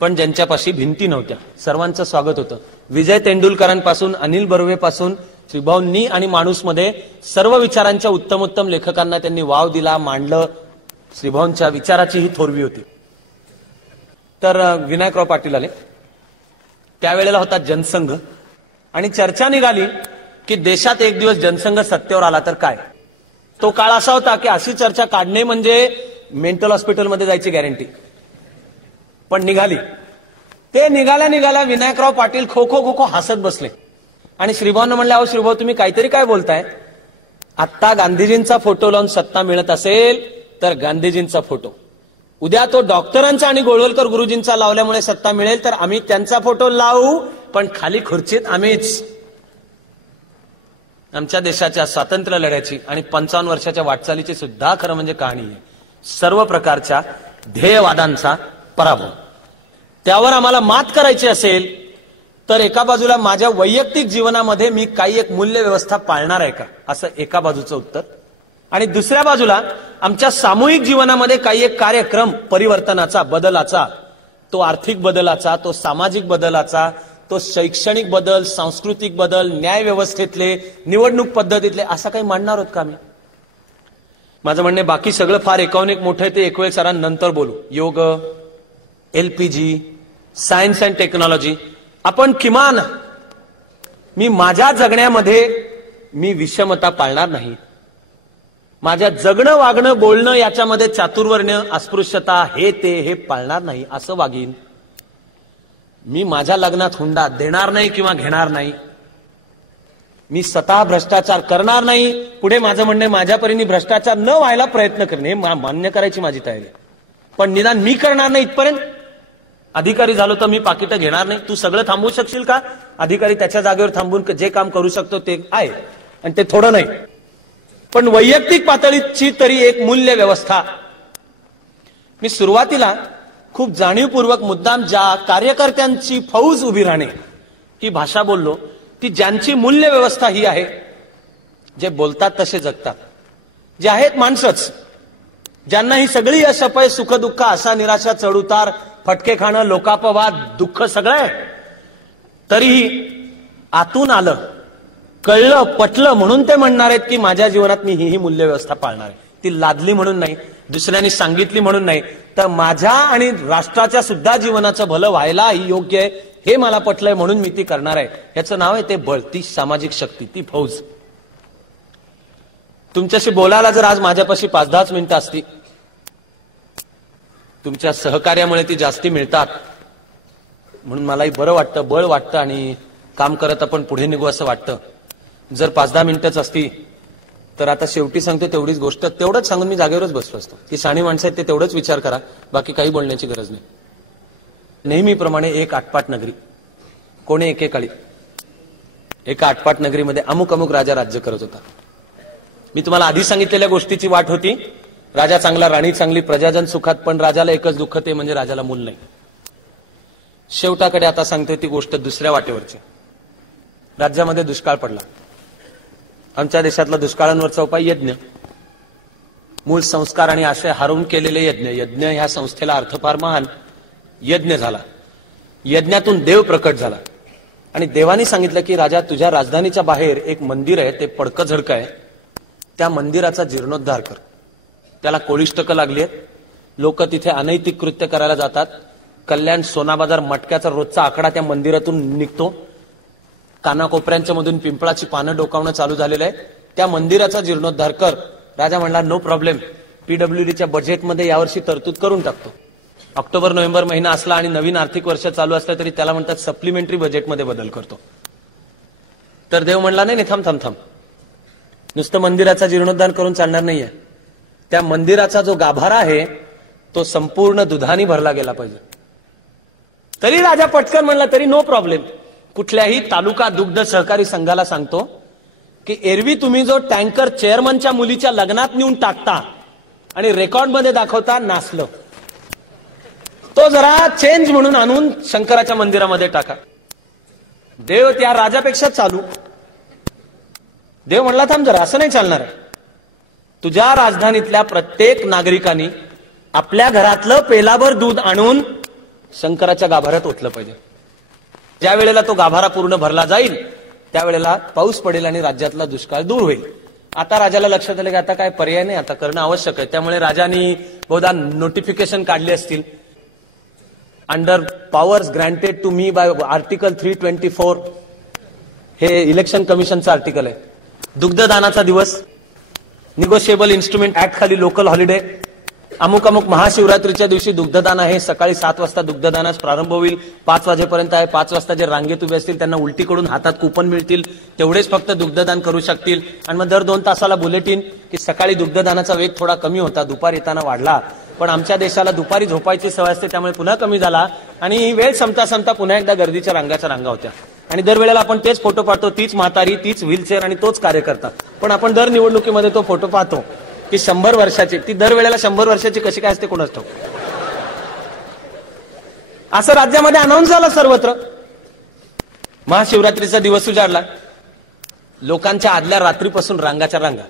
पण ज्यांच्यापाशी भिंती नव्हत्या. सर्वांचं स्वागत होतं. विजय तेंडुलकरांपासून अनिल बर्वेपासून श्रीभाऊंनी आणि माणूसमध्ये सर्व विचारांच्या उत्तमोत्तम लेखकांना त्यांनी वाव दिला, मांडलं. श्रीभाऊंच्या विचाराची ही थोरवी होती. तर विनायकराव पाटील आले. त्यावेळेला होता जनसंघ आणि चर्चा निघाली की देशात एक दिवस जनसंघ सत्तेवर आला तर काय. तो काळ असा होता की अशी चर्चा काढणे म्हणजे मेंटल हॉस्पिटलमध्ये जायची गॅरंटी. पण निघाली. ते निघाल्या विनायकराव पाटील खो खो हसत बसले आणि श्रीभाऊंना म्हणले, अहो श्रीभाऊ, तुम्ही काहीतरी काय बोलताय? आत्ता गांधीजींचा फोटो लावून सत्ता मिळत असेल तर गांधीजींचा फोटो, उद्या तो डॉक्टरांचा आणि गोळवलकर गुरुजींचा लावल्यामुळे सत्ता मिळेल तर आम्ही त्यांचा फोटो लावू, पण खाली खुर्चीत आम्हीच. आमच्या देशाच्या स्वातंत्र्य लढ्याची आणि 55 वर्षाच्या वाटचालीची सुद्धा खरं म्हणजे कहाणी आहे. सर्व प्रकारच्या ध्येयवादांचा पराभव. त्यावर आम्हाला मात करायची असेल तर एका बाजूला माझ्या वैयक्तिक जीवनामध्ये मी काही एक मूल्य व्यवस्था पाळणार आहे का, असं एका बाजूचं उत्तर. आणि दुसऱ्या बाजूला आमच्या सामूहिक जीवनामध्ये काही एक कार्यक्रम परिवर्तनाचा, बदलाचा, तो आर्थिक बदलाचा, तो सामाजिक बदलाचा, तो शैक्षणिक बदल, सांस्कृतिक बदल, न्याय व्यवस्थेतले, निवडणूक पद्धतीतले, असं काही मांडणार आहोत का आम्ही? माझं म्हणणे, बाकी सगळं फार एकाहून एक मोठं आहे, ते एक वेळ सरांनंतर बोलू. योग, LPG, सायन्स अँड टेक्नॉलॉजी. आपण किमान, मी माझ्या जगण्यामध्ये मी विषमता पाळणार नाही. माझ्या जगणं, वागणं, बोलणं याच्यामध्ये चातुर्वर्ण्य, अस्पृश्यता, हे पाळणार नाही, असं वागीन. मी माझ्या लग्नात हुंडा देणार नाही किंवा घेणार नाही. मी स्वतः भ्रष्टाचार करणार नाही. पुढे माझं म्हणणे, माझ्या परीने भ्रष्टाचार न व्हायला प्रयत्न करणे, हे मान्य करायची माझी तयारी. पण निदान मी करणार नाही इथपर्यंत. अधिकारी झालो तर मी पाकिटं घेणार नाही. तू सगळं थांबवू शकशील का? अधिकारी त्याच्या जागेवर थांबून जे काम करू शकतो ते आहे, आणि ते थोडं नाही. पण वैयक्तिक पातळीची तरी एक मूल्य व्यवस्था. मी सुरुवातीला खूप जाणीवपूर्वक मुद्दाम ज्या कार्यकर्त्यांची फौज उभी राहणे ही भाषा बोललो, ती ज्यांची मूल्य व्यवस्था ही आहे, जे बोलतात तसे जगतात, जे आहेत माणसंच, ज्यांना ही सगळी अशपय, सुख दुःख, आशा निराशा, चढउतार, फटके खाणं, लोकापवाद, दुःख सगळं आहे, तरीही आतून आलं, कळलं, पटलं म्हणून ते म्हणणार आहेत की माझ्या जीवनात मी ही मूल्य व्यवस्था पाळणार आहे. ती लादली म्हणून नाही, दुसऱ्यांनी सांगितली म्हणून नाही, तर माझ्या आणि राष्ट्राच्या सुद्धा जीवनाचं भलं व्हायला ही योग्य आहे, हे मला पटलंय म्हणून मी ती करणार आहे. याचं नाव आहे ते बळ, ती सामाजिक शक्ती, ती फौज. तुमच्याशी बोलायला जर आज माझ्यापाशी 5-10 मिनिटं असती, तुमच्या सहकार्यामुळे ती जास्ती मिळतात म्हणून मलाही बरं वाटतं, बळ वाटतं आणि काम करत आपण पुढे निघू असं वाटतं. जर 5-10 मिनिटंच असती तर आता शेवटी सांगतो तेवढीच गोष्ट, तेवढंच सांगून मी जागेवरच बसलो असतो. ती शाणी माणसं आहेत, ते तेवढंच विचार करा, बाकी काही बोलण्याची गरज नाही. नेहमीप्रमाणे एक आटपाट नगरी, कोणे एकेकाळी एका आटपाट नगरीमध्ये अमुक अमुक राजा राज्य करत होता. मी तुम्हाला आधी सांगितलेल्या गोष्टीची वाट होती राजा चांगला, राणी चांगली, प्रजाजन सुखात, पण राजाला एकच दुःख, ते म्हणजे राजाला मूल नाही. शेवटाकडे आता सांगतोय ती गोष्ट दुसऱ्या वाटेवरची. राज्यामध्ये दुष्काळ पडला. आमच्या देशातला दुष्काळांवरचा उपाय यज्ञ. मूळ संस्कार आणि आशय हरवून केलेले यज्ञ. यज्ञ ह्या संस्थेला अर्थ फार महान. यज्ञ झाला, यज्ञातून देव प्रकट झाला आणि देवानी सांगितलं की राजा, तुझ्या राजधानीच्या बाहेर एक मंदिर आहे, ते पडकं झडकं आहे, त्या मंदिराचा जीर्णोद्धार कर. त्याला कोळिष्टकं लागली आहेत, लोक तिथे अनैतिक कृत्य करायला जातात. कल्याण सोना बाजार मटक्याचा रोजचा आकडा त्या मंदिरातून निघतो. कानाकोपऱ्यांच्या मधून पिंपळाची पानं डोकावणं चालू झालेलं आहे. त्या मंदिराचा जीर्णोद्धार कर. राजा म्हणला, नो प्रॉब्लेम, पीडब्ल्यूडीच्या बजेटमध्ये यावर्षी तरतूद करून टाकतो. ऑक्टोबर नोव्हेंबर महिना असला आणि नवीन आर्थिक वर्ष चालू असलं तरी त्याला म्हणतात सप्लिमेंटरी बजेटमध्ये बदल करतो. तर देव म्हणला, नाही थांब थांब थांब, नुसतं मंदिराचा जीर्णोद्धार करून चालणार नाहीये. त्या मंदिराचा जो गाभारा आहे तो संपूर्ण दुधाने भरला गेला पाहिजे. तरी राजा पटकन म्हणला, तरी नो प्रॉब्लेम. कुठल्याही तालुका दुग्ध सहकारी संघाला सांगतो की एरवी तुम्ही जो टँकर चेअरमनच्या मुलीच्या लग्नात नेऊन टाकता आणि रेकॉर्डमध्ये दाखवता नासलं, तो जरा चेंज म्हणून आणून शंकराच्या मंदिरामध्ये टाका. देव त्या राजापेक्षा चालू. देव म्हणला, थांब जरा, असं नाही चालणार. तुझ्या राजधानीतल्या प्रत्येक नागरिकांनी आपल्या घरातलं पेलाभर दूध आणून शंकराच्या गाभाऱ्यात ओतलं पाहिजे. ज्या वेळेला तो गाभारा पूर्ण भरला जाईल त्यावेळेला पाऊस पडेल आणि राज्यातला दुष्काळ दूर होईल. आता राजाला लक्षात आलं की आता काय पर्याय नाही, आता करणं आवश्यक आहे. त्यामुळे राजांनी बहुधा नोटिफिकेशन काढली असतील. Under powers granted to me by article 324, हे इलेक्शन कमिशनचं आर्टिकल आहे. दुग्धदानाचा दिवस, निगोशिएबल इन्स्ट्रुमेंट ऍक्ट खाली लोकल हॉलिडे, अमुक अमुक महाशिवरात्रीच्या दिवशी दुग्धदान आहे. सकाळी 7 वाजता दुग्धदानास प्रारंभ होईल, 5 वाजेपर्यंत आहे. 5 वाजता जे रांगेत उभे असतील त्यांना उलटीकडून हातात कुपन मिळतील, तेवढेच फक्त दुग्धदान करू शकतील. आणि मग दर 2 तासाला बुलेटिन की सकाळी दुग्धदानाचा वेग थोडा कमी होता, दुपारी येताना वाढला. पण आमच्या देशाला दुपारी झोपायची सवय असते, त्यामुळे पुन्हा कमी झाला आणि वेळ संपता संपता पुन्हा एकदा गर्दीच्या रांगा होत्या. आणि दरवेळेला आपण तेच फोटो पाहतो, तीच म्हातारी, तीच व्हीलचेअर आणि तोच कार्यकर्ता. पण आपण दर निवडणुकीमध्ये तो फोटो पाहतो की 100 वर्षाची, ती दरवेळेला 100 वर्षाची कशी काय असते कोणाच ठाऊक. असं राज्यामध्ये अनाऊन्स झालं सर्वत्र. महाशिवरात्रीचा दिवस उजाडला. लोकांच्या आदल्या रात्रीपासून रांगाच्या रांगा.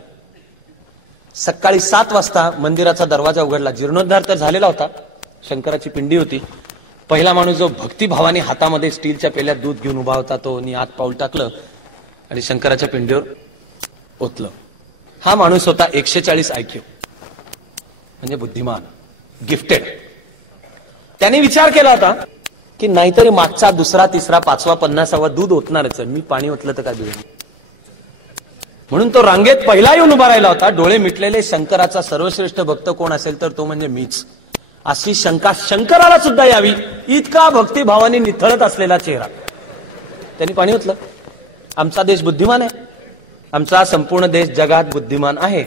सकाळी 7 वाजता मंदिराचा दरवाजा उघडला. जीर्णोद्धार तर झालेला होता, शंकराची पिंडी होती. पहिला माणूस जो भक्तिभावाने हातामध्ये स्टीलच्या पेल्यात दूध घेऊन उभा होता तो आत पाऊल टाकलं आणि शंकराच्या पिंडीवर ओतलं. हा माणूस होता 140 IQ, म्हणजे बुद्धिमान, गिफ्टेड. त्याने विचार केला होता की नाहीतरी मागचा 2रा 3रा 5वा 50वा दूध ओतणारच, मी पाणी ओतलं तर काय दूध. म्हणून तो रांगेत पहिला येऊन उभा राहिला होता. डोळे मिटलेले, शंकराचा सर्वश्रेष्ठ भक्त कोण असेल तर तो म्हणजे मीच, अशी शंका शंकराला सुद्धा यावी इतका भक्तिभावाने निथळत असलेला चेहरा. त्यांनी पाणी ओतलं. आमचा देश बुद्धिमान आहे, आमचा संपूर्ण देश जगात बुद्धिमान आहे.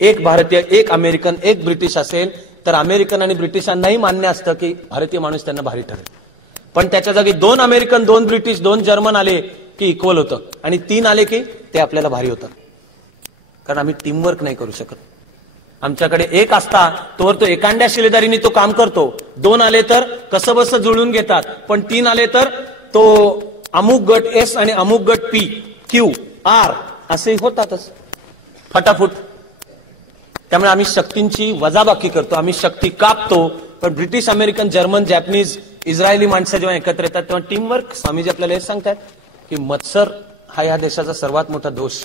एक भारतीय, एक अमेरिकन, एक ब्रिटिश असेल तर अमेरिकन आणि ब्रिटिशांनाही मान्य असतं की भारतीय माणूस त्यांना भारी ठरेल. पण त्याच्या जागी 2 अमेरिकन, 2 ब्रिटिश, 2 जर्मन आले की इक्वल होतं आणि 3 आले की ते आपल्याला भारी होतं. कारण आम्ही टीमवर्क नाही करू शकत. आमच्याकडे एक असता तोवर तो एकांड्या शिलेदारीने तो काम करतो. 2 आले तर कसं बसं जुळून घेतात, पण 3 आले तर तो अमुक गट S आणि अमुक गट P, Q, R असे होतातच फटाफट. त्यामुळे आम्ही शक्तींची वजाबाकी करतो, आम्ही शक्ती कापतो. पण British, American, German, Japanese, Israeli माणसं जेव्हा एकत्र येतात तेव्हा टीमवर्क. स्वामीजी आपल्याला हे सांगतात की मत्सर हा या देशाचा सर्वात मोठा दोष,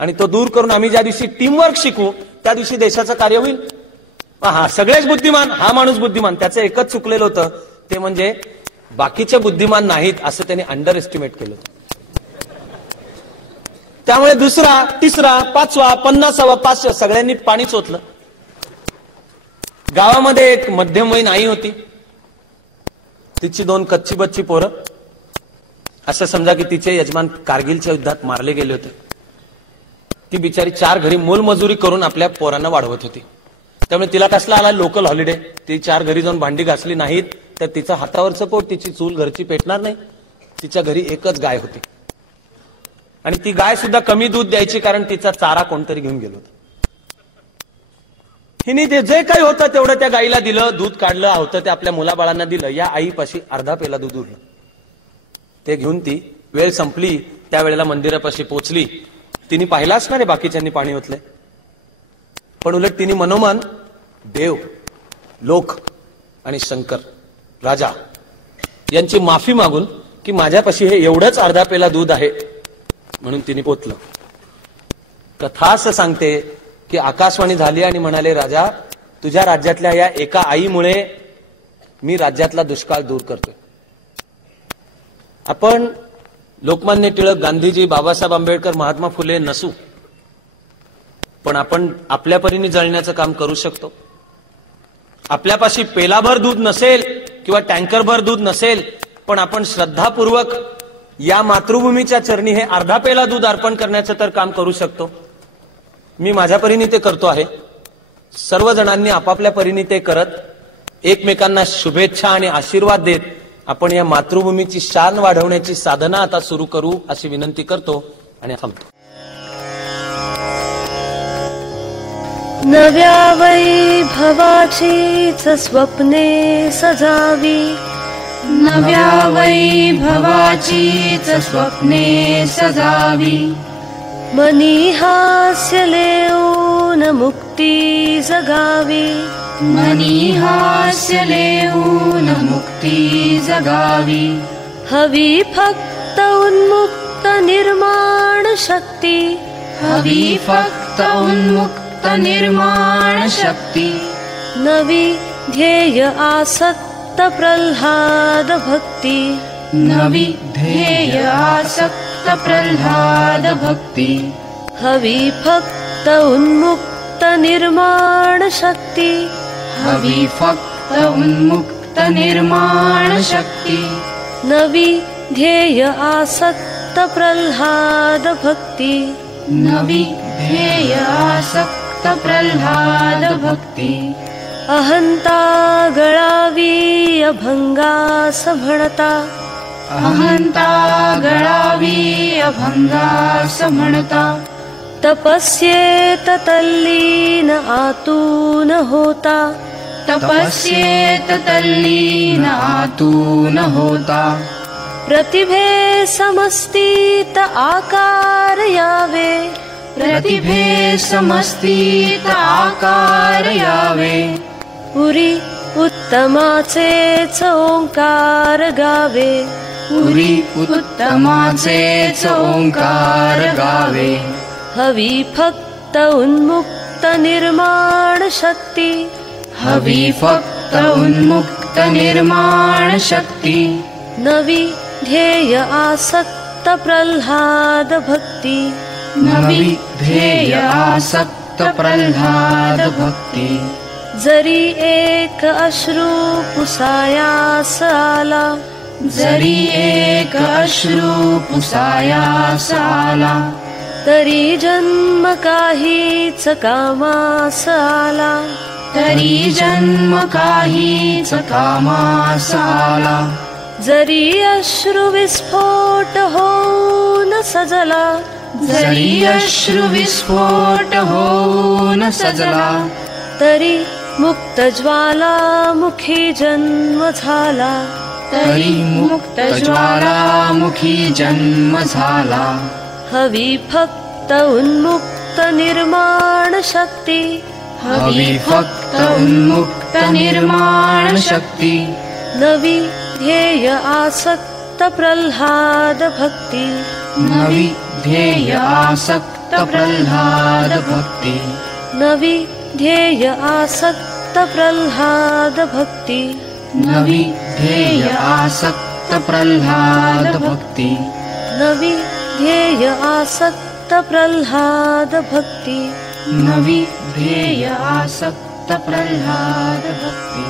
आणि तो दूर करून आम्ही ज्या दिवशी टीमवर्क शिकू त्या दिवशी देशाचं कार्य होईल. हा सगळेच बुद्धिमान, हा माणूस बुद्धिमान. त्याचं एकच चुकलेलं होतं, ते म्हणजे बाकीचे बुद्धिमान नाहीत असं त्यांनी अंडर एस्टिमेट केलं. त्यामुळे 2रा, 3रा, 5वा, 50वा, 500 सगळ्यांनी पाणी चोतलं. गावामध्ये एक मध्यमवयीन आई होती, तिची 2 कच्ची बच्ची पोरं. असं समजा की तिचे यजमान कारगिलच्या युद्धात मारले गेले होते. ती बिचारी 4 घरी मोलमजुरी करून आपल्या पोरांना वाढवत होती. त्यामुळे तिला कसला आला लोकल हॉलिडे. ती 4 घरी जाऊन भांडी घासली नाहीत तर तिचं हातावरचं पोट, तिची चूल घरची पेटणार नाही. तिच्या घरी एकच गाय होती आणि ती गाय सुद्धा कमी दूध द्यायची कारण तिचा चारा कोणतरी घेऊन गेलो होता. हिने ते जे काही होतं तेवढं त्या गाईला दिलं, दूध काढलं, होतं ते आपल्या मुलाबाळांना दिलं. या आईपाशी अर्धा पेला दूध उरलं. ते घेऊन ती वेळ संपली त्यावेळेला मंदिरापाशी पोचली. तिने पाहिलं असणार आहे बाकीच्यांनी पाणी ओतलंय, पण उलट तिने मनोमन देव, लोक आणि शंकर राजा यांची माफी मागून की माझ्यापाशी हे एवढंच अर्धा पेला दूध आहे म्हणून तिने पोचलं. कथा असं सांगते की आकाशवाणी झाली आणि म्हणाले, राजा तुझ्या राज्यातल्या या एका आईमुळे मी राज्यातला दुष्काळ दूर करतोय. आपण लोकमान्य टिळक, गांधीजी, बाबासाहेब आंबेडकर, महात्मा फुले नसू, पण आपण आपल्या परीने जळण्याचं काम करू शकतो. आपल्यापाशी पेलाभर दूध नसेल किंवा टँकरभर दूध नसेल, पण आपण श्रद्धापूर्वक या मातृभूमीच्या चरणी हे अर्धा पेला दूध अर्पण करण्याचं तर काम करू शकतो. मी माझ्या परीने ते करतो आहे. सर्वजणांनी आपापल्या परीने ते करत एकमेकांना शुभेच्छा आणि आशीर्वाद देत आपण या मातृभूमीची शान वाढवण्याची साधना आता सुरू करू अशी विनंती करतो आणि थांबतो. नव्या वैभवाचीच स्वप्ने सजावी, नव्या वैभवाचीच स्वप्ने सजावी. मनी हास्य लेऊन मुक्ती जगावी, मनी हास्य लेऊन मुक्ती जगावी. हवी फक्त उन्मुक्त निर्माण शक्ती, हवी फक्त उन्मुक्त निर्माण शक्ती. नवी ध्येय आसक्त प्रल्हाद भक्ती, नवी ध्येय आसक्त प्रल्हाद भक्ती. हवी फक्त उन्मुक्त निर्माण शक्ती, हवी फक्त उन्मुक्त निर्माण शक्ती. नवी ध्येय आसक्त प्रल्हाद भक्ती, नवी ध्येय आसक्त प्रल्हाद भक्ती. अहंता गळावी अभंगास म्हणता, अहंता गळावी अभंगास म्हणता. तपस्येत तल्लीन आतून होता, तपस्येत तल्लीन आतून होता. प्रतिभे समस्तीत आकार यावे, प्रतिभे समस्तीत आकार यावे. पुरी उत्तमाचेच ओंकार गावे, पुरी उत्तमाचेच ओंकार गावे. हवी फक्त उन्मुक्त निर्माण शक्ती, हवी फक्त उन्मुक्त निर्माण शक्ती. नवी ध्येय आसक्त प्रल्हाद भक्ती, नवी ध्येय आसक्त प्रल्हाद भक्ती. जरी एक अश्रू पुसायास आला, जरी एक अश्रू पुसायास आला. तरी जन्म काहीच कामास आला, तरी जन्म काहीच कामास आला. जरी अश्रू विस्फोट होऊन सजला, जरी अश्रू विस्फोट होऊन सजला. तरी मुक्त ज्वालामुखी जन्म झाला, तरी मुक्त ज्वालामुखी जन्म झाला. हवी फक्त उन्मुक्त निर्माण शक्ती, हवी फक्त उन्मुक्त निर्माण शक्ती. नवी ध्येय आसक्त प्रल्हाद भक्ती, नवी ध्येय आसक्त प्रल्हाद भक्ती. नवी ध्येय आसक्त प्रल्हाद भक्ती, नवी ध्येय आसक्त प्रल्हाद भक्ती. नवी ध्येय आसक्त प्रल्हाद भक्ती, नवी ध्येय आसक्त प्रल्हाद भक्ती.